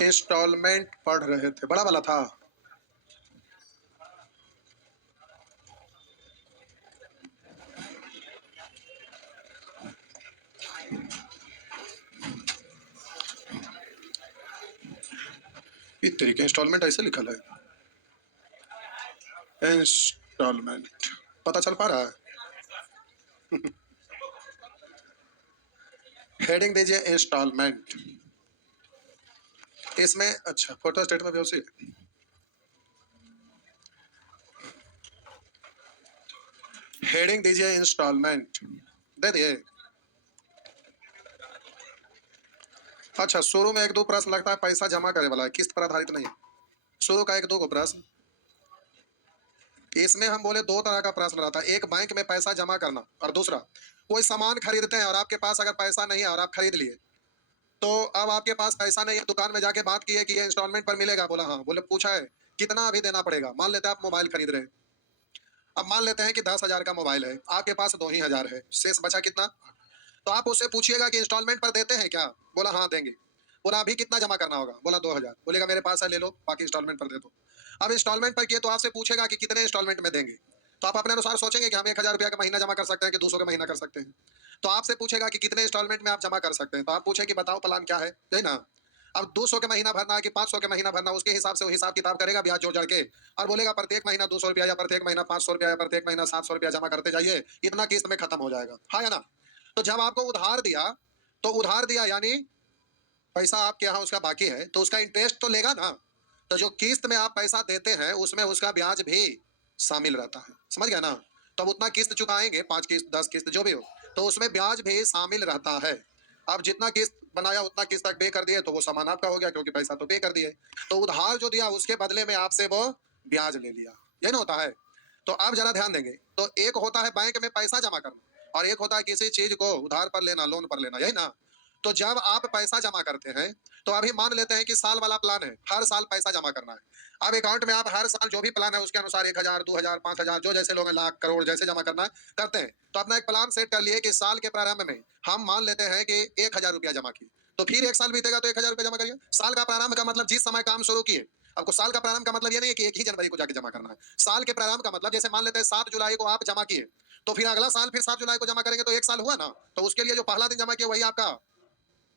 Instalment पढ़ रहे थे, बड़ा वाला था। इस तरीके इंस्टॉलमेंट ऐसे लिखा है, इंस्टॉलमेंट पता चल पा रहा है? हेडिंग दीजिए इंस्टॉलमेंट। इसमें अच्छा फोटो स्टेट में भी उसी हेडिंग दीजिए इंस्टॉलमेंट, दे दिए। अच्छा, शुरू में एक दो प्रश्न लगता है पैसा जमा करे वाला है, किस्त पर आधारित नहीं। शुरू का एक दो को प्रश्न, इसमें हम बोले दो तरह का प्रश्न रहता है, एक बैंक में पैसा जमा करना और दूसरा कोई सामान खरीदते हैं और आपके पास अगर पैसा नहीं है और आप खरीद लिए, तो अब आपके पास पैसा नहीं है, दुकान में जाके बात की है कि ये इंस्टॉलमेंट पर मिलेगा, बोला हाँ, बोले पूछा है कितना अभी देना पड़ेगा। मान लेते हैं आप मोबाइल खरीद रहे हैं, अब मान लेते हैं कि 10,000 का मोबाइल है, आपके पास 2 ही हजार है, शेष बचा कितना। तो आप उससे पूछिएगा कि इंस्टॉलमेंट पर देते हैं क्या, बोला हाँ देंगे। बोला अभी कितना जमा करना होगा, बोला 2,000, बोलेगा मेरे पास है ले लो, बाकी इंस्टॉलमेंट पर दे दो। अब इंस्टॉलमेंट पर किए तो आपसे पूछेगा कि कितने इंस्टॉलमेंट में देंगे, तो आप अपने अनुसार सोचेंगे कि हम 1,000 रुपया का महीना जमा कर सकते हैं कि 200 का महीना कर सकते हैं। तो आपसे पूछेगा कि कितने इंस्टॉलमेंट में आप जमा कर सकते हैं, तो आप पूछे कि बताओ प्लान क्या है ना। अब 200 के महीना भरना है कि 500 के महीना भरना, उसके हिसाब से वो हिसाब किताब करेगा ब्याज जोड़ जड़ के, और बोलेगा प्रत्येक महीना 200 रुपया या प्रत्येक महीना 500 रुपया या प्रत्येक महीना 700 रुपया जमा करते जाइए, इतना किस्त में खत्म हो जाएगा, हाँ या ना। तो जब आपको उधार दिया, तो उधार दिया यानी पैसा आपके यहाँ उसका बाकी है, तो उसका इंटरेस्ट तो लेगा ना। तो जो किस्त में आप पैसा देते हैं उसमें उसका ब्याज भी शामिल रहता है, समझ गया ना। तो अब उतना किस्त चुकाएंगे, 5 किस्त 10 किस्त जो भी हो, तो उसमें ब्याज भी शामिल रहता है। अब जितना किस्त बनाया उतना किस्त तक पे कर दिए तो वो सामान आपका हो गया, क्योंकि पैसा तो पे कर दिए। तो उधार जो दिया उसके बदले में आपसे वो ब्याज ले लिया, यही ना होता है। तो आप जरा ध्यान देंगे, तो एक होता है बैंक में पैसा जमा करना और एक होता है किसी चीज को उधार पर लेना, लोन पर लेना, यही ना। तो जब आप पैसा जमा करते हैं, तो अभी मान लेते हैं कि साल वाला प्लान है, हर साल पैसा जमा करना है। अब अकाउंट में आप हर साल जो भी प्लान है उसके अनुसार 1,000 2,000 5,000 जो जैसे लोग हैं, लाख करोड़ जैसे जमा करना है करते हैं। तो अपना एक प्लान सेट कर लिए कि साल के प्रारंभ में हम मान लेते हैं कि 1,000 रुपया जमा किए, तो फिर एक साल बीतेगा तो 1,000 रुपया जमा करिए। साल का प्रारंभ का मतलब जिस समय काम शुरू किए। आपको साल का प्रारंभ का मतलब ये नहीं है कि 1 ही जनवरी को जाके जमा करना है। साल के प्रारंभ का मतलब जैसे मान लेते हैं 7 जुलाई को आप जमा किए, तो फिर अगला साल फिर 7 जुलाई को जमा करेंगे, तो एक साल हुआ ना। तो उसके लिए जो पहला दिन जमा किया वही आपका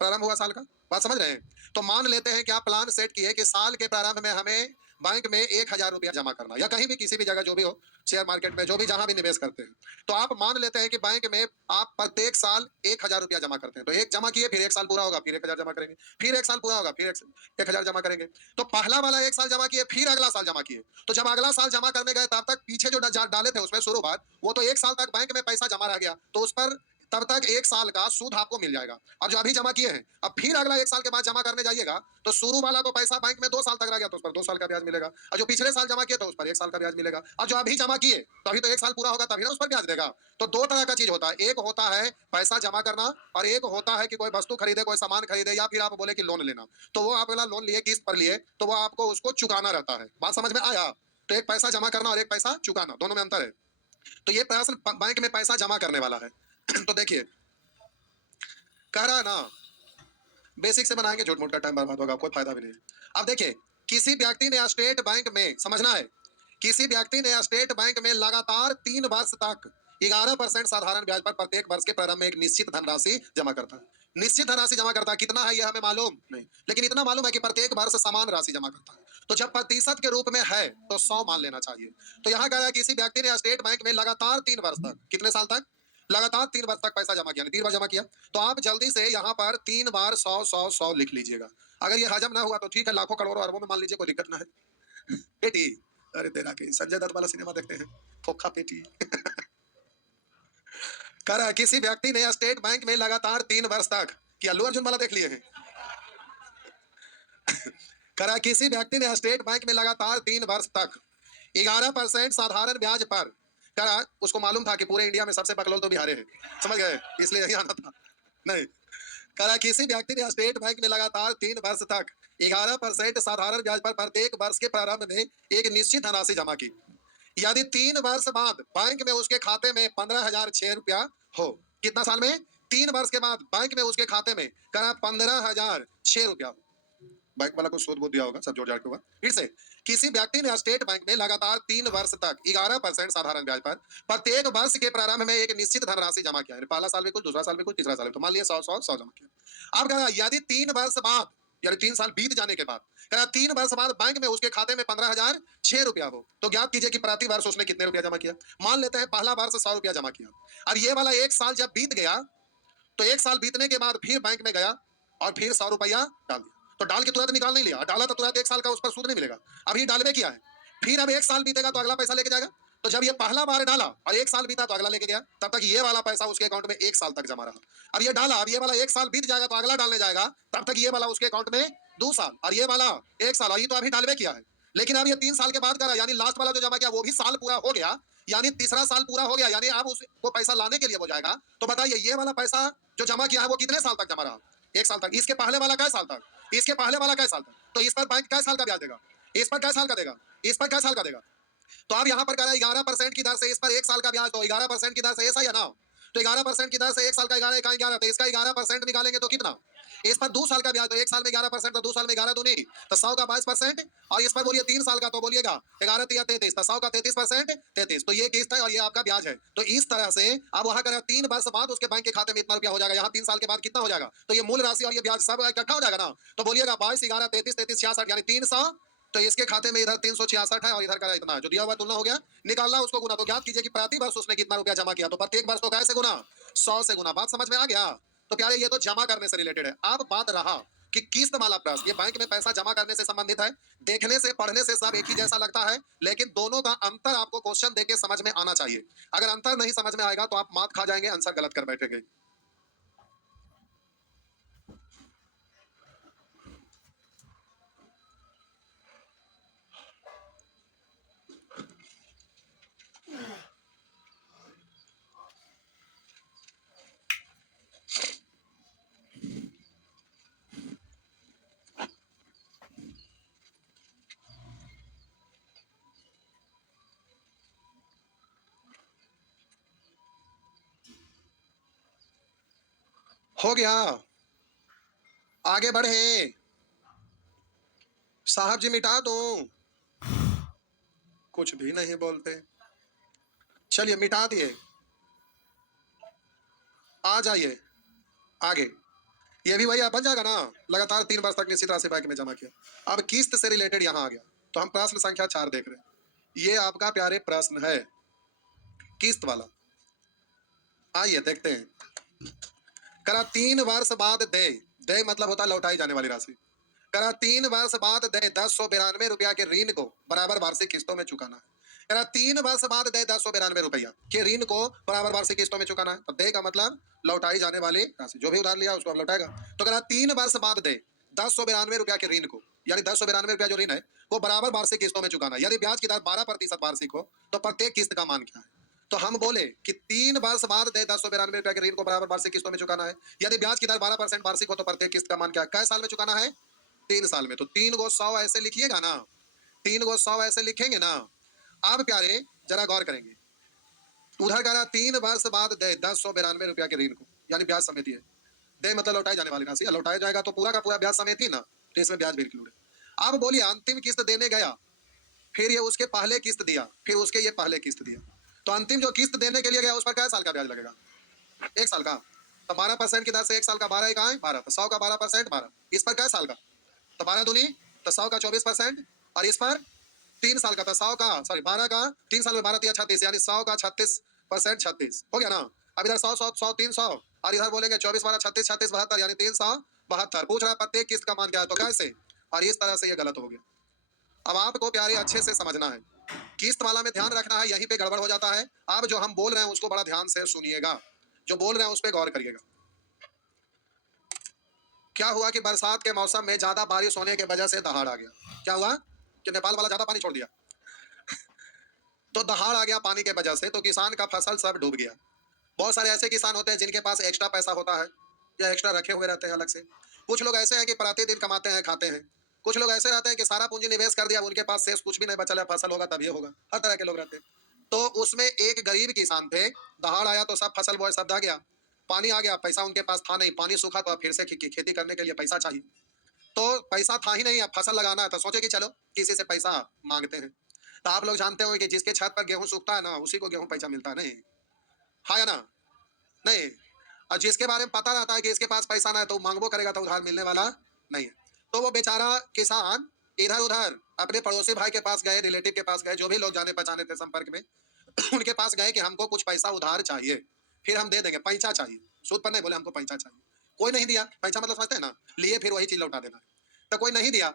प्रारंभ हुआ साल का। बात समझ रहे हैं? तो मान लेते हैं कि आप प्लान सेट किए कि साल के प्रारंभ में हमें बैंक में 1,000 रुपया जमा करना, या कहीं भी किसी भी जगह जो भी हो, शेयर मार्केट में जो भी जहां भी निवेश करते हैं। तो आप मान लेते हैं कि बैंक में आप प्रत्येक साल 1,000 रुपया जमा करते हैं। तो एक जमा किए, फिर एक साल पूरा होगा फिर 1,000 जमा करेंगे, फिर एक साल पूरा होगा फिर 1,000 जमा करेंगे। तो पहला वाला एक साल जमा किए, फिर अगला साल जमा किए। तो जब अगला साल जमा करने गए तब तक पीछे जो डाले थे उसमें शुरुआत, वो तो एक साल तक बैंक में पैसा जमा रह गया, तो उस पर तब तक एक साल का सूद आपको मिल जाएगा। और जो अभी जमा किए हैं, अब फिर अगला एक साल के बाद जमा करने जाइएगा, तो शुरू वाला तो पैसा बैंक में 2 साल तक रह गया, तो उस पर 2 साल का ब्याज मिलेगा। और जो पिछले साल जमा किए तो उस पर एक साल का ब्याज मिलेगा। और जो अभी जमा किए तो अभी तो एक साल पूरा होगा तभी ना उस पर ब्याज देगा। तो दो तरह का चीज होता है, एक होता है पैसा जमा करना और एक होता है कि कोई वस्तु खरीदे, कोई सामान खरीदे, या फिर आप बोले कि लोन लेना। तो वो आप अगला लोन लिए, किस्त पर लिए, तो वो आपको उसको चुकाना रहता है। बात समझ में आया? तो एक पैसा जमा करना और एक पैसा चुकाना, दोनों में अंतर है। तो ये प्रश्न बैंक में पैसा जमा करने वाला है। तो देखिए कह रहा है ना, बेसिक से बनाएंगे, झूठ मूठ का टाइम बर्बाद होगा, कोई फायदा भी नहीं है। अब देखिए, किसी व्यक्ति ने स्टेट बैंक में, समझना है, किसी व्यक्ति ने स्टेट बैंक में लगातार 3 वर्ष तक 11% साधारण ब्याज पर प्रत्येक वर्ष के प्रारंभ में एक निश्चित धनराशि जमा करता है। निश्चित धनराशि जमा करता है, कितना है यह हमें मालूम नहीं, लेकिन इतना मालूम है कि प्रत्येक वर्ष समान राशि जमा करता है। तो जब प्रतिशत के रूप में है तो 100 मान लेना चाहिए। तो यहाँ कह रहा है किसी व्यक्ति ने स्टेट बैंक में लगातार 3 वर्ष तक, कितने साल तक, लगातार 3 वर्ष तक पैसा जमा किया, 3 बार जमा किया। तो आप जल्दी से यहाँ पर 3 बार 100 100 100 लिख लीजिएगा। अगर ये हजम ना हुआ तो ठीक है, लाखों करोड़ों अरबों में मान लीजिए, कोई दिक्कत ना है। बेटी, अरे तेरा के संजय दत्त वाला सिनेमा देखते हैं, खोखा पेटी। कह रहा है किसी व्यक्ति ने स्टेट बैंक में लगातार 3 वर्ष तक, कि अल्लू अर्जुन वाला देख लिए हैं। कह रहा है किसी व्यक्ति ने स्टेट बैंक में लगातार 3 वर्ष तक 11% साधारण ब्याज पर, कह रहा है उसको मालूम था कि पूरे इंडिया में सबसे बकलोल तो बिहारी है, समझ गए, इसलिए यही आना था। नहीं, कह रहा किसी व्यक्ति ने स्टेट बैंक में लगातार 3 वर्ष तक 11% साधारण ब्याज पर प्रत्येक वर्ष के प्रारंभ में एक निश्चित धनराशि जमा की। यदि 3 वर्ष बाद बैंक में उसके खाते में 15,006 रुपया हो, कितना साल में, 3 वर्ष के बाद बैंक में उसके खाते में करा 15,006 रुपया हो, बैंक वाला को सूद बूद दिया होगा, सब जोड़ जाड़ के हुआ। फिर से, किसी व्यक्ति ने स्टेट बैंक में लगातार 3 वर्ष तक 11% साधारण ब्याज पर प्रत्येक वर्ष के प्रारंभ में एक निश्चित धनराशि जमा किया है। पहला साल में कुछ, दूसरा साल में कुछ, तीसरा साल में, तो मान लिया 100 जमा किया। अब कह रहा यदि 3 वर्ष बाद, यानी 3 साल बीत जाने के बाद, कह रहा 3 वर्ष बाद बैंक में उसके खाते में 15,006 रुपया हो, तो ज्ञात कीजिए कि प्रति वर्ष उसने कितने रुपया जमा किया। मान लेते हैं पहला वर्ष 100 रुपया जमा किया। अब ये वाला 1 साल जब बीत गया, तो 1 साल बीतने के बाद फिर बैंक में गया और फिर 100 रुपया डाल दिया। तो डाल के तुरंत निकाल नहीं लिया, डाला तो तुरंत 1 साल का उस पर सूद नहीं मिलेगा। अभी डालवे किया है, फिर अब 1 साल बीतेगा तो अगला पैसा लेके जाएगा। तो जब ये पहला बार डाला और 1 साल बीता तो अगला लेके गया, तब तक ये वाला पैसा उसके अकाउंट में 1 साल तक जमा रहा। अब ये डाला, अब ये वाला 1 साल बीत जाएगा तो अगला डालने जाएगा, तब तक ये वाला उसके अकाउंट में 2 साल, और ये वाला 1 साल, और ये तो अभी डालवे किया है। लेकिन अब ये 3 साल के बाद करा, यानी लास्ट वाला जो जमा किया वो भी साल पूरा हो गया, यानी तीसरा साल पूरा हो गया, यानी अब उसको पैसा लाने के लिए वो जाएगा। तो बताइए ये वाला पैसा जो जमा किया है वो कितने साल तक जमा रहा? 1 साल तक। इसके पहले वाला कै साल तक? इसके पहले वाला कै साल तक? तो इस पर बैंक कै साल का ब्याज देगा? इस पर कै साल का देगा? इस पर कै साल का देगा? तो अब यहाँ पर कह रहा है 11% की दर से इस पर 1 साल का ब्याज, तो 11% की दर से ऐसा या ना? तो 11% की दर से 1 साल का 11 का 11, तो इसका 11% निकालेंगे तो कितना? इस पर 2 साल का ब्याज, तो 1 साल में 11%, तो 2 साल में 11 दूनी तो 100 का 22%, और इस पर बोलिए 3 साल का, तो बोलिएगा 11 तिया 33, तो 100 का 33%, 33, तो ये किस्त है और ये आपका ब्याज है। तो इस तरह से अब वहां कर 3 वर्ष बाद उसके बैंक के खाते में इतना रुपया हो जाएगा, यहाँ 3 साल के बाद कितना हो जाएगा? तो ये मूल राशि और ये ब्याज सब इकट्ठा हो जाएगा ना। तो बोलिएगा 22, 11, 33, 33, 66, यानी 300, तो इसके खाते में इधर 366 है और इधर का इतना है, जो दिया हुआ तुलना हो गया, निकालना उसको गुना। तो ज्ञात कीजिए कि प्रति वर्ष उसने कितना रुपया जमा किया, तो प्रत्येक वर्ष तो कैसे गुना? 100 से गुना। बात समझ में आ गया? तो प्यारे ये तो जमा करने से रिलेटेड है। अब बात रहा कि किस्त वाला प्रश्न, ये बैंक में पैसा जमा करने से संबंधित है। देखने से, पढ़ने से सब एक ही जैसा लगता है, लेकिन दोनों का अंतर आपको क्वेश्चन देके समझ में आना चाहिए। अगर अंतर नहीं समझ में आएगा तो आप मात खा जाएंगे, आंसर गलत कर बैठेंगे। हो गया, आगे बढ़े। साहब जी मिटा दूं? कुछ भी नहीं बोलते। चलिए मिटा दिए, आ जाइए आगे। ये भी भैया बन जाएगा ना, लगातार 3 वर्ष तक निश्चित राशि बैंक में जमा किया। अब किस्त से रिलेटेड यहाँ आ गया, तो हम प्रश्न संख्या 4 देख रहे हैं। ये आपका प्यारे प्रश्न है किस्त वाला। आइए देखते हैं। करा 3 वर्ष बाद दे, दे मतलब होता है लौटाई जाने वाली राशि। करा 3 वर्ष बाद दे 1092 रुपया के ऋण को बराबर वार्षिक किस्तों में चुकाना है। करा 3 वर्ष बाद दे 1092 रुपया के ऋण को बराबर वार्षिक किस्तों में चुकाना है। तो दे का मतलब लौटाई जाने वाली राशि, जो भी उधार लिया उसको अब लौटाएगा। तो करा 3 वर्ष बाद दे 1092 रुपया के ऋण को, यानी 1092 रुपया जो ऋण है वो बराबर वार्षिक किस्तों में चुकाना है। यदि ब्याज की दर 12% वार्षिक हो तो प्रत्येक किस्त का मान क्या है? तो हम बोले कि 3 वर्ष बाद दे 1092 रुपया के ऋण को बराबर वार्षिक किस्तों में चुकाना है। यदि ब्याज की दर 12% वार्षिक हो तो प्रत्येक किस्त का मान क्या है? कै साल में चुकाना है? 3 साल में। तो 3 गो 100 ऐसे लिखिएगा ना, 3 गो 100 ऐसे लिखेंगे ना। अब प्यारे जरा गौर करेंगे, उधर कह रहा 3 वर्ष बाद दे 1092 रुपया के ऋण को, यानी ब्याज समेत है। दे मतलब लौटाई जाने वाली राशि, लौटाया जाएगा तो पूरा का पूरा ब्याज समेत ही ना, तो इसमें ब्याज भी इंक्लूड है। अब बोलिए अंतिम किस्त देने गया, फिर ये उसके पहले किस्त दिया, फिर उसके ये पहले किस्त दिया, तो अंतिम जो किस्त देने के लिए गया उस पर क्या साल का ब्याज लगेगा? 1 साल का। तो 12% की दर से 1 साल का 12 ही कहाँ है? 12, तो 100 का 12%, 12। इस पर क्या साल का? तो 12 दूनी तो 100 का 24%, और इस पर 3 साल का, तो 100 का, सॉरी 12 का 3 साल में 12 तिया 36, यानी 100 का 36%, 36 हो गया ना। अब इधर 100 100 100 300, और इधर बोलेंगे 24 12 36 36 72, यानी 372। पूछ रहा है प्रत्येक किस्त का मान क्या है, तो कैसे? और इस तरह से ये गलत हो गया। अब आपको प्यारे अच्छे से समझना है, किस्त वाला में ध्यान रखना है, यहीं पे गड़बड़ हो जाता है। अब जो हम बोल रहे हैं उसको बड़ा ध्यान से सुनिएगा, जो बोल रहे हैं उस पर गौर करिएगा। क्या हुआ कि बरसात के मौसम में ज्यादा बारिश होने की वजह से दहाड़ आ गया। क्या हुआ कि नेपाल वाला ज्यादा पानी छोड़ दिया, तो दहाड़ आ गया पानी के वजह से, तो किसान का फसल सब डूब गया। बहुत सारे ऐसे किसान होते हैं जिनके पास एक्स्ट्रा पैसा होता है या एक्स्ट्रा रखे हुए रहते हैं अलग से। कुछ लोग ऐसे हैं कि प्रतिदिन कमाते हैं खाते हैं। कुछ लोग ऐसे रहते हैं कि सारा पूंजी निवेश कर दिया, उनके पास शेष कुछ भी नहीं बचा है, फसल होगा तब ये होगा। हर तरह के लोग रहते हैं। तो उसमें एक गरीब किसान थे, दहाड़ आया तो सब फसल बोए सब दा गया, पानी आ गया, पैसा उनके पास था नहीं, पानी सूखा तो अब फिर से खेती करने के लिए पैसा चाहिए। तो पैसा था ही नहीं, अब फसल लगाना है, तो सोचे कि चलो किसी से पैसा मांगते हैं। तो आप लोग जानते हो कि जिसके छत पर गेहूं सूखता है ना, उसी को गेहूं पैसा मिलता है, नहीं? हाँ या ना? नहीं। और जिसके बारे में पता रहता है कि इसके पास पैसा ना है, तो मांगबो करेगा तो उधार मिलने वाला नहीं है। तो वो बेचारा किसान इधर उधर अपने पड़ोसी भाई के पास गए, रिलेटिव के पास गए, जो भी लोग जाने पहचाने थे संपर्क में, उनके पास गए कि हमको कुछ पैसा उधार चाहिए, फिर हम दे देंगे, पैसा चाहिए। सूद पर नहीं, बोले हमको पैसा चाहिए। कोई नहीं दिया। पैसा मतलब समझते हैं ना, लिए फिर वही चीज लौटा देना है। तो कोई नहीं दिया,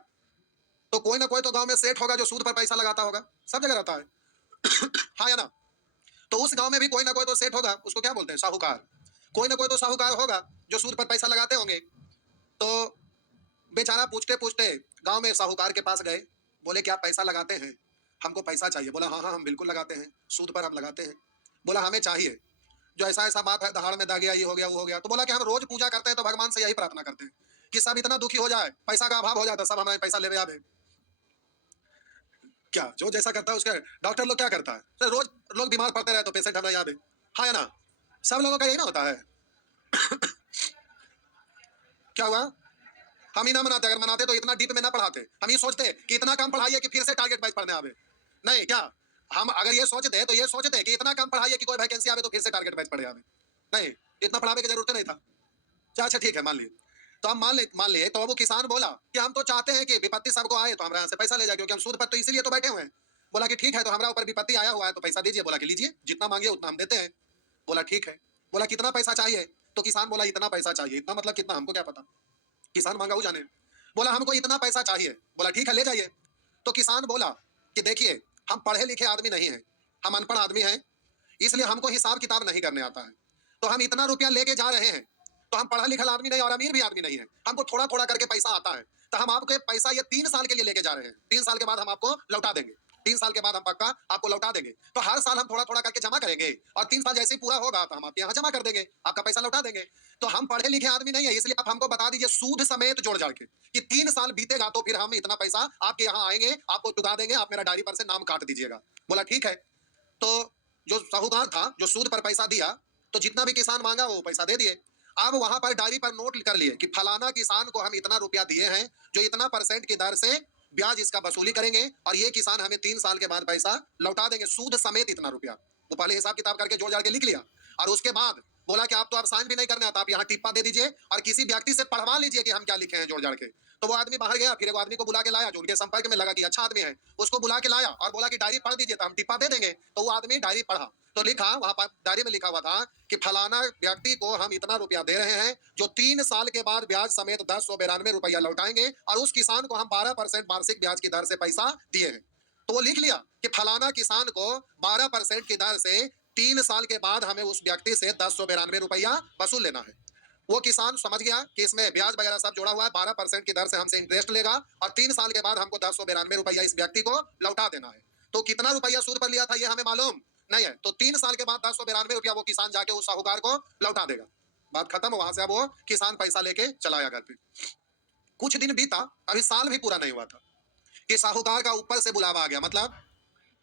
तो कोई ना कोई तो गांव में सेठ होगा जो सूद पर पैसा लगाता होगा, सब जगह रहता है। हाँ या ना? तो उस गांव में भी कोई ना कोई तो सेठ होगा, उसको क्या बोलते हैं, साहूकार। कोई ना कोई तो साहूकार होगा जो सूद पर पैसा लगाते होंगे। तो बेचारा पूछते पूछते गांव में साहूकार के पास गए, बोले क्या पैसा लगाते हैं, हमको पैसा चाहिए। बोला हाँ हाँ हम बिल्कुल लगाते हैं, सूद पर हम लगाते हैं। बोला हमें चाहिए, जो ऐसा ऐसा बात है, दहाड़ में दाग गया, ये हो गया वो हो गया। तो बोला कि हम रोज पूजा करते हैं तो भगवान से यही प्रार्थना करते हैं कि सब इतना दुखी हो जाए, पैसा का अभाव हो जाता, सब हमारे पैसा ले आवे। क्या जो जैसा करता है उसके डॉक्टर लोग क्या करता है, तो रोज लोग बीमार पड़ते रहे तो पेशेंट हमें याद है। हाँ या ना? सब लोगों का यही ना होता है। क्या हुआ? हम ही ना मनाते, अगर मनाते तो इतना डीप में ना पढ़ाते। हम ये सोचते कि इतना कम पढ़ाइए कि फिर से टारगेट वाइज पढ़ने आवे। नहीं क्या? हम अगर ये सोचते तो ये सोचते कि इतना कम पढ़ाइए कि कोई वैकेंसी आवे तो फिर से टारगेट वाइज पढ़े आवे। नहीं, इतना पढ़ाने की जरूरत नहीं था। अच्छा ठीक है, मान लिए। तो हम मान लिए तो वो किसान बोला कि हम तो चाहते हैं कि विपत्ति सबको आए तो हमारे यहाँ से पैसा ले जाए, क्योंकि हम सूद पर तो इसीलिए तो बैठे हुए हैं। बोला कि ठीक है, तो हमारा ऊपर विपत्ति आया हुआ है तो पैसा दीजिए। बोला कि लीजिए, जितना मांगिए उतना हम देते हैं। बोला ठीक है। बोला कितना पैसा चाहिए? तो किसान बोला इतना पैसा चाहिए। इतना मतलब कितना, हमको क्या पता, किसान मांगा वो जाने। बोला हमको इतना पैसा चाहिए। बोला ठीक है ले जाइए। तो किसान बोला कि देखिए हम पढ़े लिखे आदमी नहीं हैं, हम अनपढ़ आदमी हैं, इसलिए हमको हिसाब किताब नहीं करने आता है। तो हम इतना रुपया लेके जा रहे हैं, तो हम पढ़ा लिखा आदमी नहीं और अमीर भी आदमी नहीं है, हमको थोड़ा थोड़ा करके पैसा आता है। तो हम आपके पैसा ये 3 साल के लिए लेके जा रहे हैं, 3 साल के बाद हम आपको लौटा देंगे। 3 साल के बाद हम पक्का आपको लौटा देंगे। तो हर साल हम थोड़ा थोड़ा करके जमा करेंगे और 3 साल जैसे ही पूरा होगा तो हम आपके यहाँ जमा कर देंगे, आपका पैसा लौटा देंगे। तो हम पढ़े लिखे आदमी नहीं है, इसलिए आप हमको बता दीजिए सूद समेत जोड़ जाड़ के कि 3 साल बीतेगा तो फिर हम इतना पैसा आपके यहाँ आएंगे, आपको चुका देंगे, आप मेरा डायरी पर से नाम काट दीजिएगा। बोला ठीक है। तो जो साहूकार था जो सूद पर पैसा दिया, तो जितना भी किसान मांगा वो पैसा दे दिए। अब वहां पर डायरी पर नोट कर लिए कि फलाना किसान को हम इतना रुपया दिए हैं, जो इतना परसेंट की दर से ब्याज इसका वसूली करेंगे और ये किसान हमें 3 साल के बाद पैसा लौटा देंगे, सूद समेत इतना रुपया। वो पहले हिसाब किताब करके जोड़ जाड़ के लिख लिया और उसके बाद बोला कि आप तो आप साइन भी नहीं करने आता, आप यहाँ टिप्पा दे दीजिए और किसी व्यक्ति से पढ़वा लीजिए कि हम क्या लिखे हैं जोड़ जाड़ के। तो वो आदमी बाहर गया, फिर एक आदमी को बुला के लाया जो उनके संपर्क में लगा कि अच्छा आदमी है, उसको बुला के लाया और बोला कि डायरी पढ़ दीजिए तो हम टिप्पा दे देंगे। तो वो आदमी डायरी पढ़ा, तो लिखा वहां पर डायरी में लिखा हुआ था कि फलाना व्यक्ति को हम इतना रुपया दे रहे हैं जो 3 साल के बाद ब्याज समेत 1092 रुपया लौटाएंगे और उस किसान को हम 12% वार्षिक ब्याज की दर से पैसा दिए हैं। तो वो लिख लिया कि फलाना किसान को 12% की दर से 3 साल के बाद हमें उस व्यक्ति से 1092 रुपया वसूल लेना है। वो किसान समझ गया कि इसमें ब्याज वगैरह सब जोड़ा हुआ है, 12% की दर से हमसे इंटरेस्ट लेगा और 3 साल के बाद हमको 1092 रुपया इस व्यक्ति को लौटा देना है। तो कितना रुपया सूद पर लिया था ये हमें मालूम नहीं है। तो 3 साल के बाद 1092 रुपया वो किसान जाके उस साहूकार को लौटा देगा। बात खत्म। वहां से अब वो किसान पैसा लेके चला आया घर पे। कुछ दिन बीता, अभी साल भी पूरा नहीं हुआ था कि साहूकार का ऊपर से बुलावा आ गया, मतलब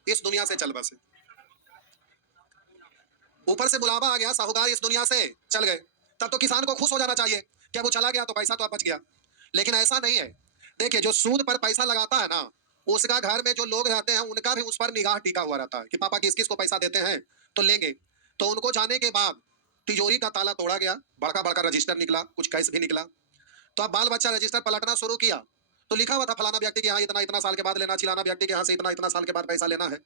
इस दुनिया से चल बसे। ऊपर से बुलावा आ गया, साहूकार इस दुनिया से चल गए। तब तो किसान को खुश हो जाना चाहिए, क्या वो चला गया तो पैसा तो अब बच गया। लेकिन ऐसा नहीं है। देखिए जो सूद पर पैसा लगाता है ना, उसका घर में जो लोग रहते हैं उनका भी उस पर निगाह टिका हुआ रहता है कि पापा किस किस को पैसा देते हैं तो लेंगे। तो उनको जाने के बाद तिजोरी का ताला तोड़ा गया, बड़का बड़का रजिस्टर निकला, कुछ कैश भी निकला। तो अब बाल बच्चा रजिस्टर पलटना शुरू किया, तो लिखा हुआ था फलाना व्यक्ति के यहाँ इतना इतना साल के बाद लेना, चिलाना व्यक्ति के यहाँ से इतना इतना साल के बाद पैसा लेना है।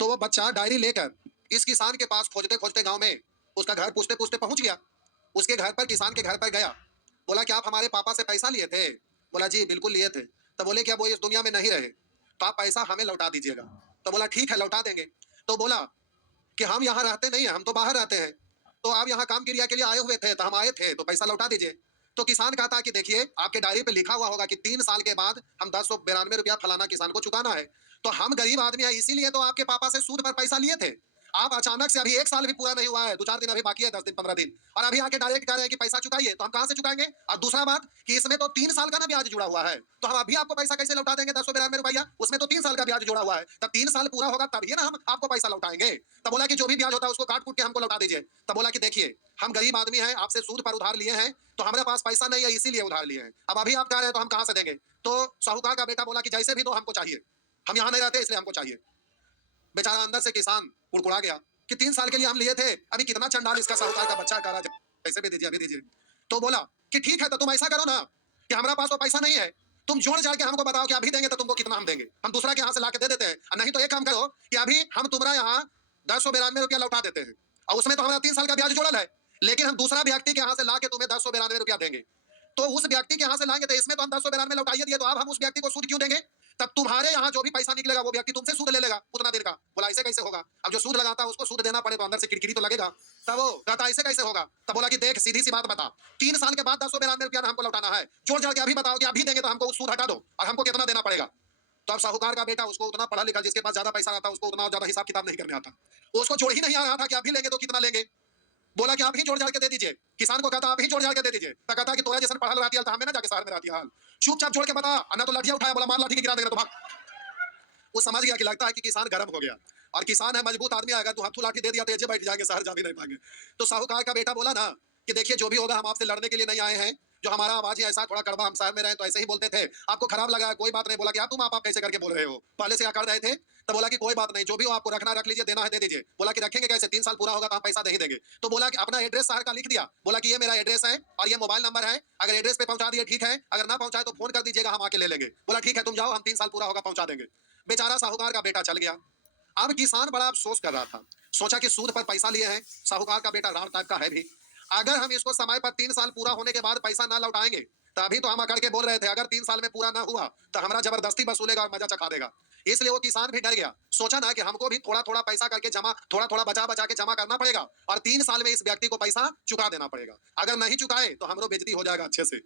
तो वो बच्चा डायरी लेकर इस किसान के पास खोजते खोजते गांव में उसका घर पूछते पूछते पहुंच गया। उसके घर पर, किसान के घर पर गया, बोला कि आप हमारे पापा से पैसा लिए थे? बोला जी बिल्कुल लिए थे। तो बोले कि अब वो इस दुनिया में नहीं रहे तो आप पैसा हमें लौटा दीजिएगा। तो बोला ठीक है लौटा देंगे। तो बोला कि हम यहाँ रहते नहीं है, हम तो बाहर रहते हैं, तो आप यहाँ काम क्रिया के लिए आए हुए थे तो हम आए थे तो पैसा लौटा दीजिए। तो किसान कहता कि देखिए आपके डायरी पे लिखा हुआ होगा कि 3 साल के बाद हम 1092 रुपया फलाना किसान को चुकाना है। तो हम गरीब आदमी है इसीलिए तो आपके पापा से सूद पर पैसा लिए थे। आप अचानक से अभी 1 साल भी पूरा नहीं हुआ है, 2-4 दिन अभी बाकी है, 10 दिन, 15 दिन, और अभी आके डायरेक्ट कह रहे हैं कि पैसा चुकाइए, तो हम कहाँ से चुकाएँगे? और दूसरा बात कि इसमें तो 3 साल का ना ब्याज जुड़ा हुआ है, तो हम अभी आपको पैसा कैसे लौटा देंगे 1092 रुपया? उसमें तो 3 साल का ब्याज जुड़ा हुआ है, तब 3 साल पूरा होगा तभी ना हम आपको पैसा लौटाएँगे। तब बोला कि जो भी ब्याज होता है उसको काट-कूट के हमको लौटा दीजिए। तब बोला कि देखिए, हम गरीब आदमी हैं, आपसे सूद पर उधार लिए हैं, तो हमारे पास पैसा नहीं है इसीलिए उधार लिए हैं। अब अभी आप कह रहे हैं तो हम कहाँ से देंगे? तो साहूकार का बेटा बोला कि जैसे भी दो हमको चाहिए। हम यहाँ नहीं रहते इसलिए हमको चाहिए। बेचारा अंदर से किसान कुड़कुड़ा गया कि 3 साल के लिए हम लिए थे, अभी कितना चंडाल इसका साहूकार का बच्चा कह रहा है, पैसे भी दीजिए, अभी दीजिए। तो बोला कि ठीक है, तो तुम ऐसा करो ना कि हमारे पास तो पैसा नहीं है, तुम जोड़-जाड़ के हमको बताओ कि अभी देंगे तो तुमको कितना हम देंगे। हम दूसरा के यहाँ से लाके दे देते हैं, और नहीं तो एक काम करो कि अभी हम तुम्हारा यहाँ 1092 रुपया लौटा देते हैं, और उसमें तो हमारा 3 साल का ब्याज जोड़ल है, लेकिन हम दूसरा व्यक्ति के यहाँ से लाके तुम्हें 1092 रुपया देंगे। तो उस व्यक्ति के यहाँ से लाएंगे तो इसमें तो हम 1092 लौटाइए दिए, तो अब हम उस व्यक्ति को सूद क्यों देंगे? तब तुम्हारे यहाँ जो भी पैसा निकलेगा वो व्यक्ति तुमसे सूद ले लेगा उतना देर का। बोला ऐसे कैसे होगा? अब जो सूद लगाता है उसको सूद देना पड़े तो अंदर से किरकिरी तो लगेगा। तब वो कहता ऐसे कैसे होगा? तब बोला कि देख सीधी सी बात बता, 3 साल के बाद 1092 रुपया हमको लौटाना है, जोड़ जाड़ के अभी बताओ कि अभी देंगे तो हमको सूद हटा दो और हमको कितना देना पड़ेगा। तो अब साहूकार का बेटा, उसको उतना पढ़ा लिखा, जिसके पास ज्यादा पैसा रहता है उसको उतना ज्यादा हिसाब किताब नहीं करने आता, उसको जोड़ ही नहीं आ रहा था कि अभी लेंगे तो कितना लेंगे। बोला कि आप ही जोड़ जाड़ के दे दीजिए। किसान को कहता आप ही जोड़ जाड़ के दे दीजिए, तो कहता कि तोरा जैसा पढ़ा रहती है तो हमें ना जाके शहर में रहती हाल, चुपचाप जोड़ के बता, ना तो लाठिया उठाया, बोला मार लाठी के गिरा देगा तो भाग। वो समझ गया कि लगता है कि किसान गर्म हो गया, और किसान है मजबूत आदमी, आएगा तो हाथों लाठी दे दिया तो एजे बैठ जाएंगे, शहर जा भी नहीं पाएंगे। तो साहूकार का बेटा बोला ना कि देखिए जो भी होगा हम आपसे लड़ने के लिए नहीं आए हैं, जो हमारा आवाज ही ऐसा थोड़ा कड़वा, हम शहर में रहे तो ऐसे ही बोलते थे, आपको खराब लगा कोई बात नहीं। बोला कि आप तुम आप कैसे करके बोल रहे हो, पहले से क्या कर रहे थे? तो बोला कि कोई बात नहीं, जो भी हो आपको रखना रख लीजिए, देना है दे दीजिए। बोला कि रखेंगे कैसे, 3 साल पूरा होगा तो हम पैसा नहीं देंगे। तो बोला कि अपना एड्रेस शहर का लिख दिया, बोला कि ये मेरा एड्रेस है और ये मोबाइल नंबर है, अगर एड्रेस पे पहुंचा दिए ठीक है, अगर ना पहुंचाए तो फोन कर दीजिएगा, हम आके ले लेंगे। बोला ठीक है तुम जाओ, हम 3 साल पूरा होगा पहुंचा देंगे। बेचारा साहूकार का बेटा चल गया। अब किसान बड़ा अफसोस कर रहा था, सोचा कि सूद पर पैसा लिए हैं, साहूकार का बेटा रार टाइप का है भी, अगर हम इसको समय पर 3 साल पूरा होने के बाद पैसा ना लौटाएंगे, तो अभी तो हम अकड़ के बोल रहे थे अगर 3 साल में पूरा ना हुआ तो हमारा जबरदस्ती वसूलेगा और मजा चखा देगा। इसलिए वो किसान भी डर गया, सोचा ना कि हमको भी थोड़ा थोड़ा पैसा करके जमा, थोड़ा थोड़ा बचा बचा के जमा करना पड़ेगा, और 3 साल में इस व्यक्ति को पैसा चुका देना पड़ेगा। अगर नहीं चुकाए तो हमरो बेइज्जती हो जाएगा अच्छे से।